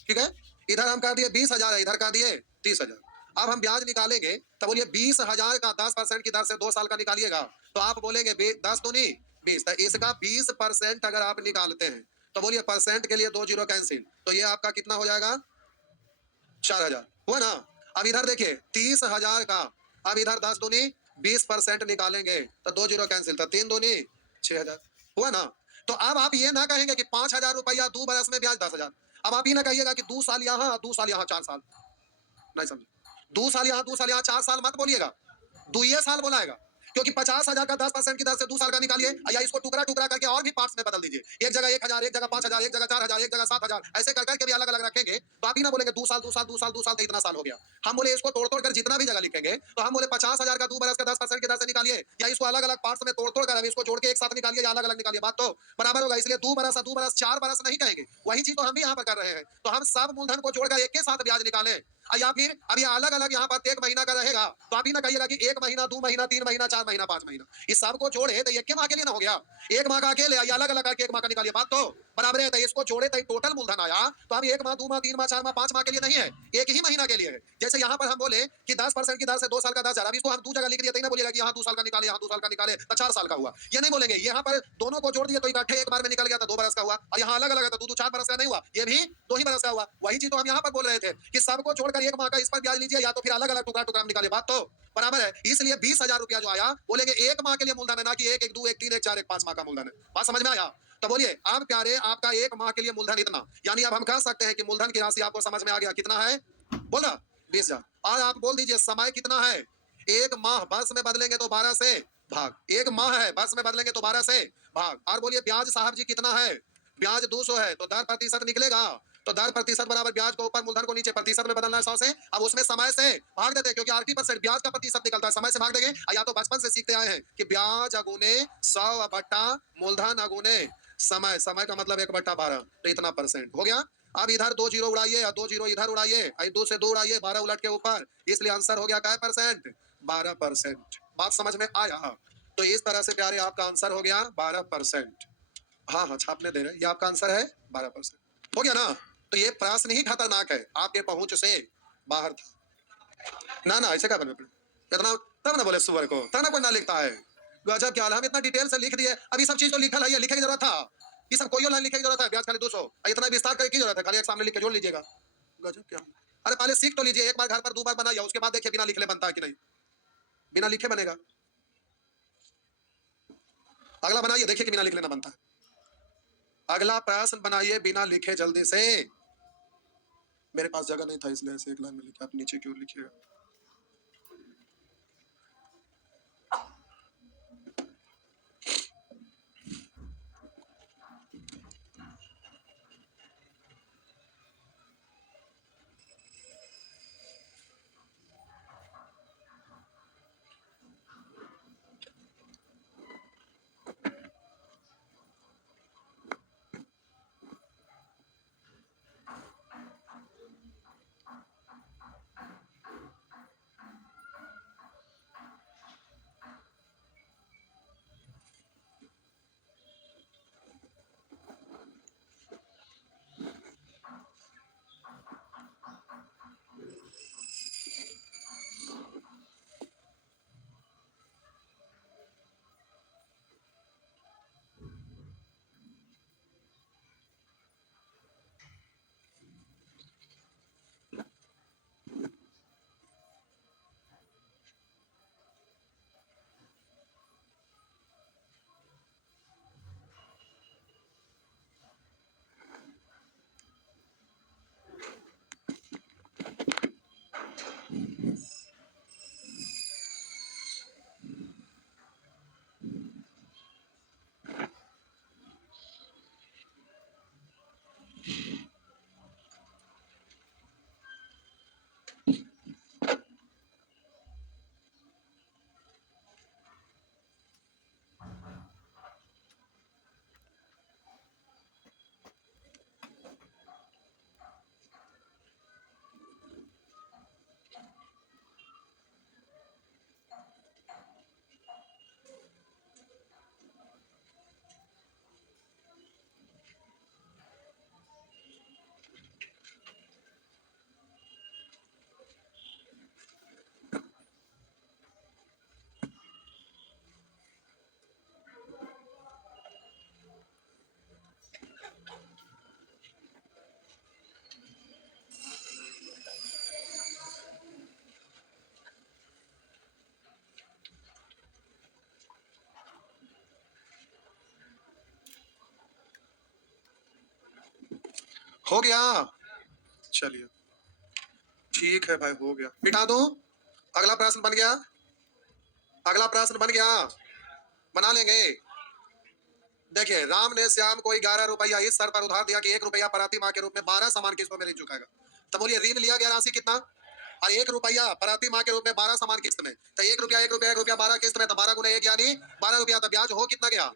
ठीक है। इधर हम कर दिए 20,000 है, इधर कर दिए 30,000। अब हम ब्याज निकालेंगे तो बोलिए 20,000 का 10% की दर से 2 साल का निकालिएगा तो आप बोलेंगे 10 दूनी 20, तो इसका 20% अगर आप निकालते हैं तो बोलिए परसेंट के लिए 2 जीरो कैंसिल, तो ये आपका कितना हो जाएगा? 4,000 हुआ ना? अब इधर देखिए 30,000 का, अब इधर 10 दूनी 20% निकालेंगे तो 2 जीरो कैंसिल, तो 3 दूनी 6,000 हुआ ना? तो अब आप ये ना कहेंगे कि 5,000 रुपया 2 बरस में ब्याज 10,000। अब आप ये ना कहिएगा कि 2 साल यहाँ 2 साल यहाँ 4 साल, नहीं समझे? 2 साल यहाँ 2 साल यहाँ 4 साल मत बोलिएगा, 2 ये साल बोलाएगा, क्योंकि 50,000 का 10% की दर से 2 साल का निकालिए या इसको टुकड़ा टुकड़ा करके और भी पार्ट्स में बदल दीजिए, एक जगह 1,000, एक जगह 5,000, एक जगह 4,000, एक जगह 7,000, ऐसे कर करके भी अलग अलग रखेंगे तो आप ही ना बोलेंगे 2 साल 2 साल 2 साल 2 साल तो इतना साल हो गया। हम बोले इसको तोड़ तोड़ कर जितना भी जगह लिखेंगे तो हम बोले 50,000 का 2 बरस का 10% की दर से निकालिए या इसको अलग अलग पार्ट्स में तोड़ तोड़ कर इसको जोड़ के एक साथ निकालिए या अलग अलग निकालिए, बात तो बराबर होगा। इसलिए 2 बरस 2 बरस 4 बरस नहीं कहेंगे, वही चीज तो हम भी यहाँ पर कर रहे हैं। तो हम सब मूलधन को जोड़कर एक के साथ ब्याज निकालें या फिर अब ये अलग अलग यहाँ पर 1 महीना का रहेगा तो आप ही ना कहिएगा कि 1 महीना 2 महीना 3 महीना 4 महीना 5 महीना, इस सब को जोड़े तो एक के माह के लिए ना हो गया, 1 माह का अकेले या अलग अलग करके 1 माह का निकालिए, बात तो बराबर है। तो इसको जोड़े तो टोटल मूलधन आया तो अब 1 माह 2 माह 3 माह 4 माह 5 माह के लिए नहीं है, एक ही महीना के लिए है। जैसे यहाँ पर हम बोले कि 10% की दर से 2 साल का 10,000, अब इसको हम 2 जगह लिख दिया तो ना बोलेगा कि यहाँ 2 साल का निकाले यहाँ 2 साल का निकाले तो 4 साल का हुआ, ये नहीं बोलेंगे। यहाँ पर दोनों को जोड़ दिए तो इकट्ठे एक बार में निकल गया तो 2 बरस का हुआ, और यहाँ अलग अलग है तो 2 4 बरस का नहीं हुआ, ये भी 2 ही बरस का हुआ। वही चीज तो हम यहाँ पर बोल रहे थे कि सबको छोड़कर 1 माह का इस पर ब्याज लीजिए या तो फिर अलग अलग टुकड़ा टुकड़ा निकाले, बात तो बराबर है। इसलिए 20,000 रुपया जो आया बोलेंगे 1 माह के लिए मूलधन है, ना कि 1 1 2 1 3 1 4 1 5 माह का मूलधन है। बात समझ में आया? तो बोलिए अब प्यारे आपका 1 माह के लिए मूलधन इतना, यानी अब हम कह सकते हैं कि मूलधन की राशि आपको समझ में आ गया, कितना है? बोला 20,000। और आप बोल दीजिए समय कितना है? 1 माह वर्ष में बदलेंगे तो 12 से भाग, 1 माह है वर्ष में बदलेंगे तो 12 से भाग। और बोलिए ब्याज साहब जी कितना है? ब्याज 200 है तो दर प्रतिशत निकलेगा, तो दर प्रतिशत बराबर ब्याज को ऊपर मूलधन को नीचे प्रतिशत में बदलना है 100 से। अब उसमें समय से भाग देते हैं क्योंकि 80% ब्याज का प्रतिशत निकलता है, समय से भाग देंगे। या तो बचपन से सीखते आए हैं कि ब्याज अगुने 100 बट्टा मूलधन अगुने समय, समय का मतलब 1/12, तो इतना परसेंट हो गया। अब इधर 2 जीरो उड़ाइए और 2 जीरो इधर उड़ाइए, 2 से 2 उड़ाइए, 12 उलट के ऊपर, इसलिए आंसर हो गया क्या परसेंट? 12%। बात समझ में आया? तो इस तरह से प्यारे आपका आंसर हो गया 12%। हाँ हाँ छापने दे रहे हैं, ये आपका आंसर है 12%, हो गया ना? तो ये प्रश्न ही खतरनाक है, आपके पहुंच से बाहर था ना। ना ऐसे क्या बनना इतना, तब ना बोले सुअर को, तब ना कोई ना लिखता है। गजब क्या हाल है, हम इतना डिटेल से लिख दिए, अब ये सब चीज तो लिखल है, ये लिखे की जरूरत था, ये सब कोई लाइन लिखे की जरूरत है? ब्याज खाली 200, इतना विस्तार करने की जरूरत है? खाली एक सामने लिख के जोड़ लीजिएगा, गजब क्या। अरे पहले सीख तो लीजिए, एक बार घर पर 2 बार बनाइए, उसके बाद देखिए बिना लिखे बनता है कि नहीं, बिना लिखे बनेगा। अगला बनाइए, देखिए कि बिना लिख लेना बनता है। अगला प्रश्न बनाइए बिना लिखे जल्दी से। मेरे पास जगह नहीं था इसलिए ऐसे एक लाइन में लिखा, आप नीचे की ओर लिखिएगा। हो गया, चलिए ठीक है भाई, हो गया, मिटा दूं। अगला प्रश्न बन गया, अगला प्रश्न बन गया, बना लेंगे। देखिए, राम ने श्याम को 11 रुपया इस शर्त पर उधार दिया कि 1 रुपया प्रति माह के रूप में 12 समान किस्तों में ऋण चुकाएगा। तो बोलिए ऋण लिया गया राशि कितना, और 1 रुपया प्रति माह के रूप में 12 समान किस्त में। तो 1 रुपया 1 रुपया 1 रुपया 12 किस्त में, तो 12 गुना 1 यानी 12 रुपया। तो ब्याज हो कितना गया,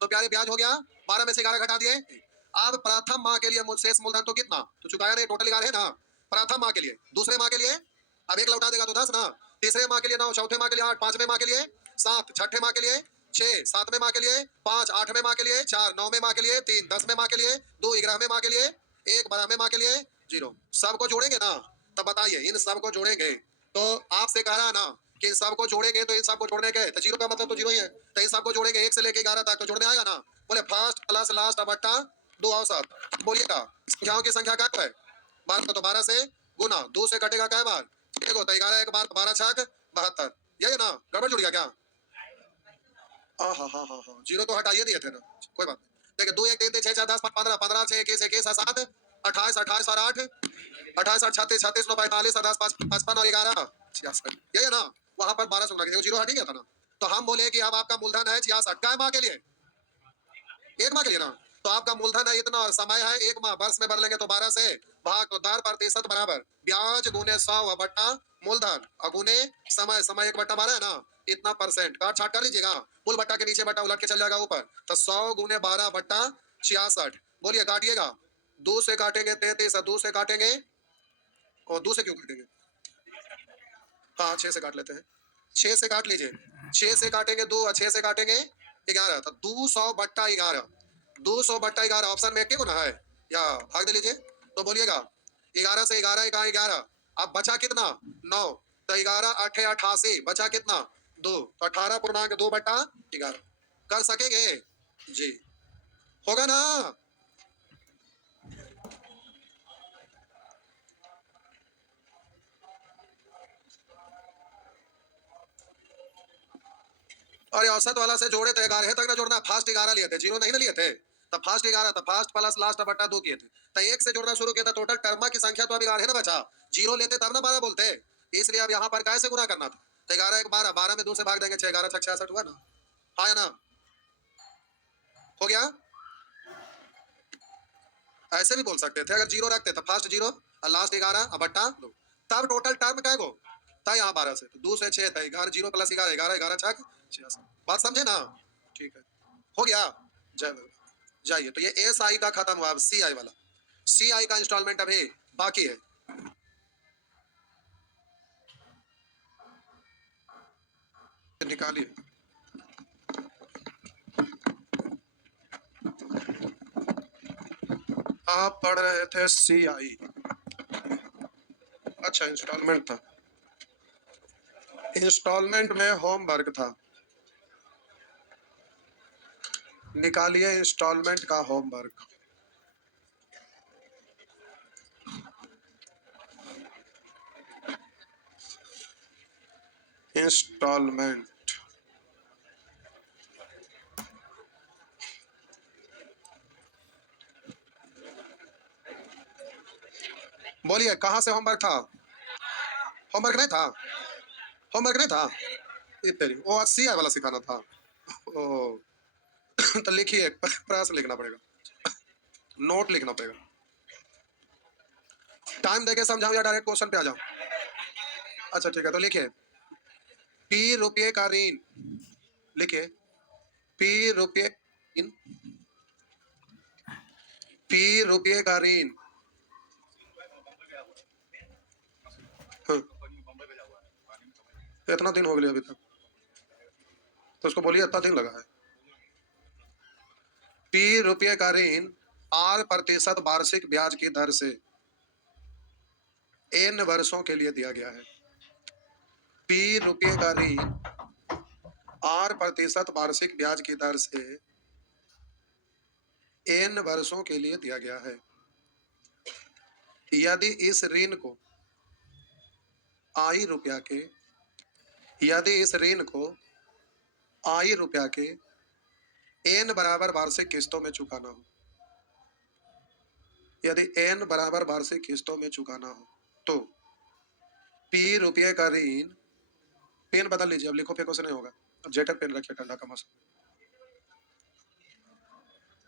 तो प्यारे ब्याज हो गया 12 में से 11 घटा दिए। अब प्रथम माह के लिए शेष मूलधन तो कितना, तो चुकाया नहीं, टोटल 11 है ना प्रथम माह के लिए। दूसरे माह के लिए अब 1 लौटा देगा तो 10 ना, तीसरे माह के लिए 9, चौथे माह के लिए 8, पांचवें माह के लिए 7, छठे माह के लिए 6, सातवें माह के लिए 5, आठवें माह के लिए 4, नौवें माह के लिए 3, 10वें माह के लिए 2, 11वें माह के लिए 1, 12वें माह के लिए 0। सबको जोड़ेंगे ना, तब बताइए इन सबको जोड़ेंगे तो आपसे कह रहा ना कि इन सबको जोड़ेंगे, तो इन सबको जोड़ने के तो 0 का मतलब तो 0 ही है। तो इन सबको जोड़ेंगे 1 से लेके 11 तक, तो जोड़ने आएगा ना। बोले फर्स्ट प्लस लास्ट बट्टा 2 और 7। बोलिएगा संख्याओं की संख्या क्या है, 12 तो 12 से गुना 2 से कटेगा क्या बार, देखो तो 11 एक बार 12 छक 72, यही ना, गड़बड़ जुड़ गया क्या। हाँ हाँ हाँ हाँ हाँ, 0 तो हटाइए दिए थे ना, कोई बात नहीं। देखिए 2 1 3 3 6 4 10 15 15 6 21 21 7 28 28 और 8 28 और 36 36 9 45 और 10 5 55 और 11 66, यही है ना। वहां पर 12 गुना देखो 0 हट ही गया था ना। तो हम बोले कि अब आपका मूलधन है 66, काय माह के लिए, 1 माह के लिए ना। तो आपका मूलधन है इतना और समय है 1 माह, वर्ष में बदलेंगे तो 12 से भाग, तो दर प्रतिशत बराबर ब्याज गुने 100 बट्टा मूलधन और गुने समय, समय 1/12 है ना, इतना परसेंट। काट छाट कर लीजिएगा, मूल बट्टा के नीचे बट्टा उलट के चल जाएगा ऊपर, तो 100 गुने 12 बट्टा 66। बोलिए काटिएगा, 2 से काटेंगे 33, 2 से काटेंगे, और 2 से क्यों काटेंगे, हाँ 6 से काट लेते हैं, 6 से काट लीजिए, 6 से काटेंगे 2 और 6 से काटेंगे 11, तो 200 बट्टा 11, 200 बट्टा 11 ऑप्शन में एक ही गुना है या भाग दे लीजिए। तो बोलिएगा 11 से 11 का 11, अब बचा कितना 9, तो 11 8 88, बचा कितना 2, तो 18.2 बट्टा 11 कर सकेंगे जी, होगा ना। और औसत वाला से जोड़े थे 11 तक ना जोड़ना, फास्ट 11 लिए थे, जीरो नहीं ना लिए थे, तब फास्ट 11 था, फास्ट प्लस लास्ट बट्टा 2 किए थे, तो 1 से जोड़ना शुरू किया था, टोटल टर्म की संख्या तो अब 11 ना बचा, जीरो लेते तब ना 12 बोलते, इसलिए अब यहाँ पर कैसे गुना करना था, तो 11 1 12, 12 में 2 से भाग देंगे, 6 11 6 66 हुआ ना, हाँ या ना, हो गया। ऐसे भी बोल सकते थे, अगर जीरो रखते तो फर्स्ट जीरो और लास्ट 11 बट्टा 2, तब टोटल टर्म क्या गो था यहाँ 12 से, तो 2 से 6 था, 11 जीरो प्लस 11 11 11 छक 66, बात समझे ना, ठीक है, हो गया। जय जाइए, तो ये एस आई का खत्म हुआ, अब सी आई वाला, सी आई का इंस्टॉलमेंट अभी बाकी है। निकालिए, आप पढ़ रहे थे सी आई, अच्छा इंस्टॉलमेंट था, इंस्टॉलमेंट में होमवर्क था, निकालिए इंस्टॉलमेंट का होमवर्क। इंस्टॉलमेंट बोलिए कहां से होमवर्क था, होमवर्क नहीं था, होमवर्क नहीं था, तेरी वो सी आई वाला सिखाना था, ओ तो लिखिए, प्रयास लिखना पड़ेगा, नोट लिखना पड़ेगा, टाइम देके समझाऊं या डायरेक्ट क्वेश्चन पे आ जाऊं, अच्छा ठीक है, तो लिखिए पी रुपये का ऋण, लिखिए पी रुपये इन, पी रुपये का ऋण, हाँ, इतना दिन हो गया अभी तक, तो उसको बोलिए इतना दिन लगा है, पी रुपये का ऋण 8% वार्षिक ब्याज की दर से n वर्षों के लिए दिया गया है, पी रुपये का ऋण 8% वार्षिक ब्याज की दर से n वर्षों के लिए दिया गया है, यदि इस ऋण को i रुपया के, यदि इस ऋण को i रुपया के n बराबर वार्षिक किस्तों में चुकाना हो, यदि n बराबर वार्षिक किस्तों में चुकाना हो, तो p रुपये का ऋण, पेन बदल लीजिए, अब लिखो फेंको से नहीं होगा, अब जेटर पेन रखिए ठंडा का मौसम,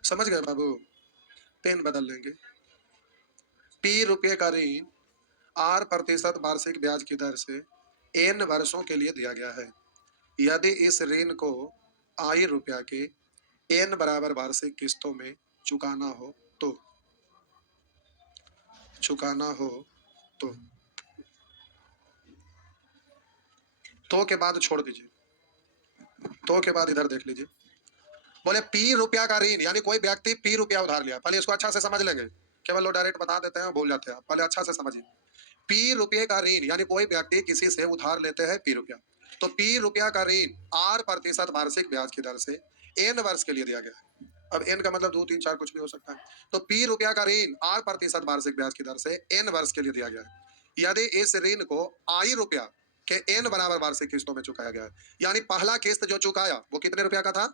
समझ गए बाबू, पेन बदल लेंगे, p रुपये का ऋण 8% वार्षिक ब्याज की दर से n वर्षों के लिए दिया गया है, यदि इस ऋण को i रुपया के n बराबर वार्षिक किस्तों में चुकाना हो तो, चुकाना हो तो के बाद छोड़ दीजिए, तो के बाद इधर देख लीजिए, बोले पी रुपया का ऋण, यानी कोई व्यक्ति पी रुपया उधार लिया, पहले इसको अच्छा से समझ लेंगे, केवल लोग डायरेक्ट बता देते हैं भूल जाते हैं, पहले अच्छा से समझिए, पी रुपये का ऋण यानी कोई व्यक्ति किसी से उधार लेते हैं पी रुपया, तो पी रुपया का ऋण 8% वार्षिक ब्याज की दर से n वर्ष के लिए दिया गया है, अब n का मतलब 2 3 4 कुछ भी हो सकता है, तो पी रुपया का ऋण 8% वार्षिक ब्याज की दर से n वर्ष के लिए दिया गया है, यदि इस ऋण को i रुपया के n बराबर वार्षिक किस्तों में चुकाया गया है, यानी पहला किस्त जो चुकाया वो कितने रुपया का था,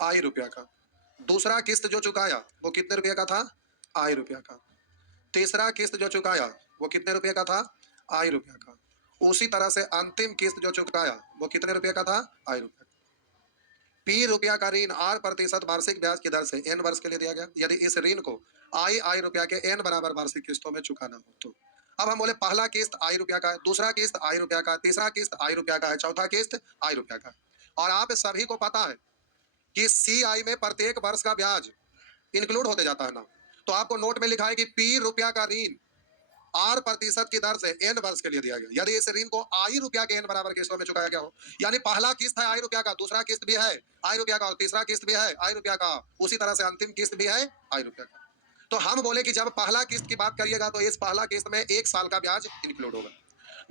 i रुपया का, दूसरा किस्त जो चुकाया वो कितने रुपया का था, i रुपया का, तीसरा किस्त जो चुकाया वो कितने रुपए का था, i रुपया का, उसी तरह से अंतिम किस्त जो चुकाया वो कितने रुपए का था, i रुपया का, पी रुपया का ऋण 8% वार्षिक ब्याज की दर से n वर्ष के लिए दिया गया, यदि इस ऋण को i रुपया के n बराबर वार्षिक किस्तों में चुकाना हो तो, अब हम बोले पहला किस्त i रुपया का है, दूसरा किस्त i रुपया का, तीसरा किस्त i रुपया का है, चौथा किस्त i रुपया का, और आप सभी को पता है कि सी आई में प्रत्येक वर्ष का ब्याज इंक्लूड होते जाता है ना, तो आपको नोट में लिखा है कि पी रुपया का ऋण 8% की दर से n वर्ष के लिए दिया गया, यदि इस ऋण को i रुपया के n बराबर किस्तों में चुकाया गया हो, यानी पहला किस्त है i रुपया का, दूसरा किस्त भी है i रुपया का, और तीसरा किस्त भी है i रुपया का, उसी तरह से अंतिम किस्त भी है i रुपया का, तो हम बोले कि जब पहला किस्त की बात करिएगा तो इस पहला किस्त में 1 साल का ब्याज इंक्लूड होगा,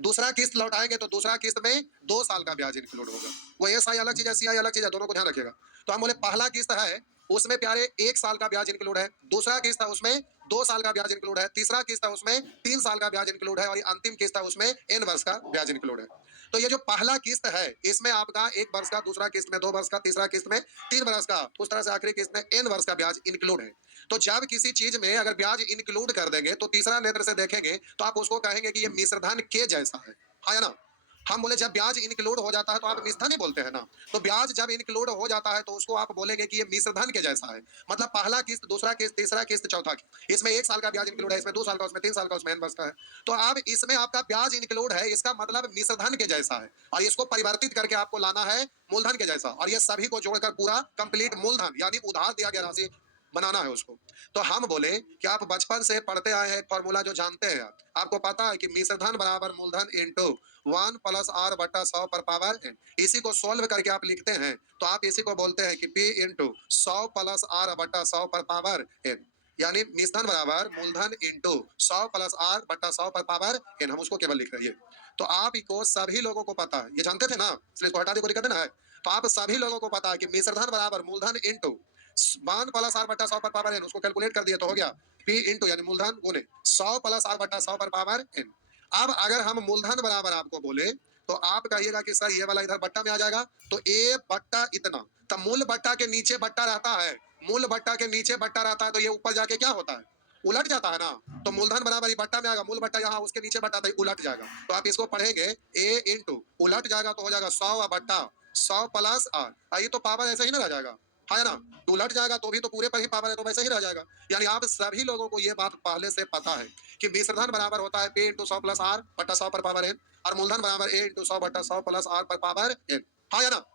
दूसरा किस्त लौटाएंगे तो दूसरा किस्त में 2 साल का ब्याज इंक्लूड होगा, वो एस आई अलग चीज है, सी आई अलग चीज है, दोनों को ध्यान रखिएगा, तो हम बोले पहला किस्त है उसमें प्यारे 1 साल का ब्याज इंक्लूड है, दूसरा किस्त है उसमें 2 साल का ब्याज इंक्लूड है, तीसरा किस्त है उसमें 3 साल का ब्याज इंक्लूड है और ये अंतिम किस्त है उसमें n वर्ष का ब्याज इंक्लूड है। तो ये जो पहला किस्त है इसमें आपका 1 वर्ष का, दूसरा किस्त में 2 वर्ष का, तीसरा किस्त में 3 वर्ष का, उस तरह से आखिरी किस्त में n वर्ष का ब्याज इंक्लूड है। तो जब किसी चीज में अगर ब्याज इंक्लूड कर देंगे तो तीसरा नेत्र से देखेंगे तो आप उसको कहेंगे कि ये मिश्रधन के जैसा है। हाँ या ना? हम बोले जब ब्याज इंक्लूड हो जाता है तो आप मिश्रधन ही बोलते हैं ना। तो ब्याज जब इंक्लूड हो जाता है तो उसको आप बोलेंगे कि ये मिश्रधन के जैसा है। मतलब पहला किस्त, दूसरा किस्त, तीसरा किस्त, चौथा किस्त, इसमें 1 साल का ब्याज इंक्लूड है, इसमें 2 साल का, उसमें 3 साल का, उसमें n वर्ष का है। तो अब इसमें आपका ब्याज इंक्लूड है, इसका मतलब मिश्रधन के जैसा है और इसको परिवर्तित करके आपको लाना है मूलधन के जैसा और ये सभी को जोड़कर पूरा कंप्लीट मूलधन यानी उधार दिया गया राशि बनाना है उसको। तो हम बोले कि आप बचपन से पढ़ते आए हैं, फॉर्मूला जो जानते हैं आपको पता है कि मिश्रधन बराबर मूलधन इंटू 1 प्लस आर बटा 100 पर पावर n। इसी को सॉल्व करके आप लिखते हैं तो आप इसी को बोलते हैं कि p इंटू 100 प्लस आर बटा 100 पर पावर n, यानी मिश्रधन बराबर मूलधन इंटू 100 प्लस आर बटा 100 पर पावर n। हम उसको केवल लिख रहे हैं। तो आप को सभी लोगों को पता है, ये जानते थे ना, इसलिए इसको हटा दे, कोई दिक्कत नहीं है। तो आप सभी लोगों को पता है कि मिश्रधन बराबर मूलधन इंटू 1 प्लस आर बटा 100 पर पावर n, उसको कैलकुलेट कर दिया तो हो गया p इंटू यानी मूलधन गुने 100 प्लस आर बटा 100 पर पावर n। अब अगर हम मूलधन बराबर आपको बोले तो आप कहिएगा कि सर ये वाला इधर बट्टा में आ जाएगा तो a बट्टा इतना, तब मूल बट्टा के नीचे बट्टा रहता है, मूल बट्टा के नीचे बट्टा रहता है तो ये ऊपर जाके क्या होता है, उलट जाता है ना। तो मूलधन बराबर ये बट्टा में आएगा, मूल बट्टा यहाँ उसके नीचे बट्टा था, उलट जाएगा। तो आप इसको पढ़ेंगे a इंटू उलट जाएगा तो हो जाएगा 100 बट्टा 100 प्लस आर। ये तो पावर ऐसे ही ना रह जाएगा, है ना। तो उलट जाएगा तो भी तो पूरे पर ही पावर है तो वैसे ही रह जाएगा। यानी आप सभी लोगों को ये बात पहले से पता है कि मिश्रधन बराबर होता है p इंटू 100 प्लस आर बटा 100 पर पावर n और मूलधन बराबर a इंटू 100 बटा 100 प्लस आर पर पावर n। हाँ या ना।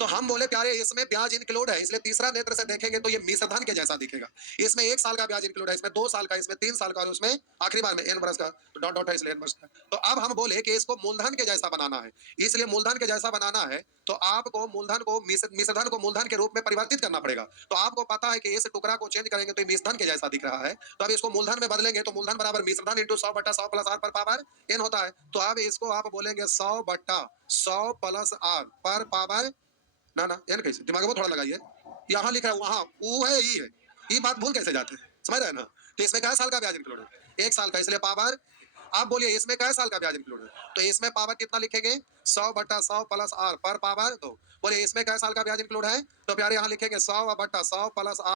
तो हम बोले प्यारे इसमें ब्याज इंक्लूड है, इसलिए तीसरा नेत्र से देखेंगे तो ये मिश्रधन के जैसा दिखेगा। इसमें 1 साल का ब्याज इंक्लूड है, इसमें 2 साल का, इसमें 3 साल का और उसमें आखिरी बार में n वर्ष का, तो डॉट डॉट है इसलिए n वर्ष का। तो अब हम बोले कि इसको मूलधन के जैसा बनाना है, इसलिए मूलधन के जैसा बनाना है तो आपको मूलधन को मिश्रधन को मूलधन के रूप में परिवर्तित करना पड़ेगा। तो आपको पता है कि इस टुकड़ा को चेंज करेंगे तो ये मिश्रधन के जैसा दिख रहा है, तो अब इसको मूलधन में बदलेंगे तो मूलधन बराबर मिश्रधन इंटू 100 बटा 100 प्लस आर पर पावर n होता है। तो अब इसको आप बोलेंगे 100 बट्टा 100 प्लस आर पर पावर ना ना एन कैसे, दिमाग में थोड़ा लगाइए, यहाँ लिखा है वहां वो है ई है, ये बात भूल कैसे जाते हैं, समझ रहे हैं ना। तो इसमें क्या साल का ब्याज इंक्लूड है, 1 साल का, इसलिए पावर। आप बोलिए इसमें क्या साल का ब्याज इंक्लूड है, तो इसमें पावर कितना लिखेंगे 100 बटा 100 प्लस आर पर पावर 2। बोलिए इसमें क्या साल का ब्याज इंक्लूड है, तो प्यारे यहाँ लिखेंगे 100 बटा 100 प्लस आर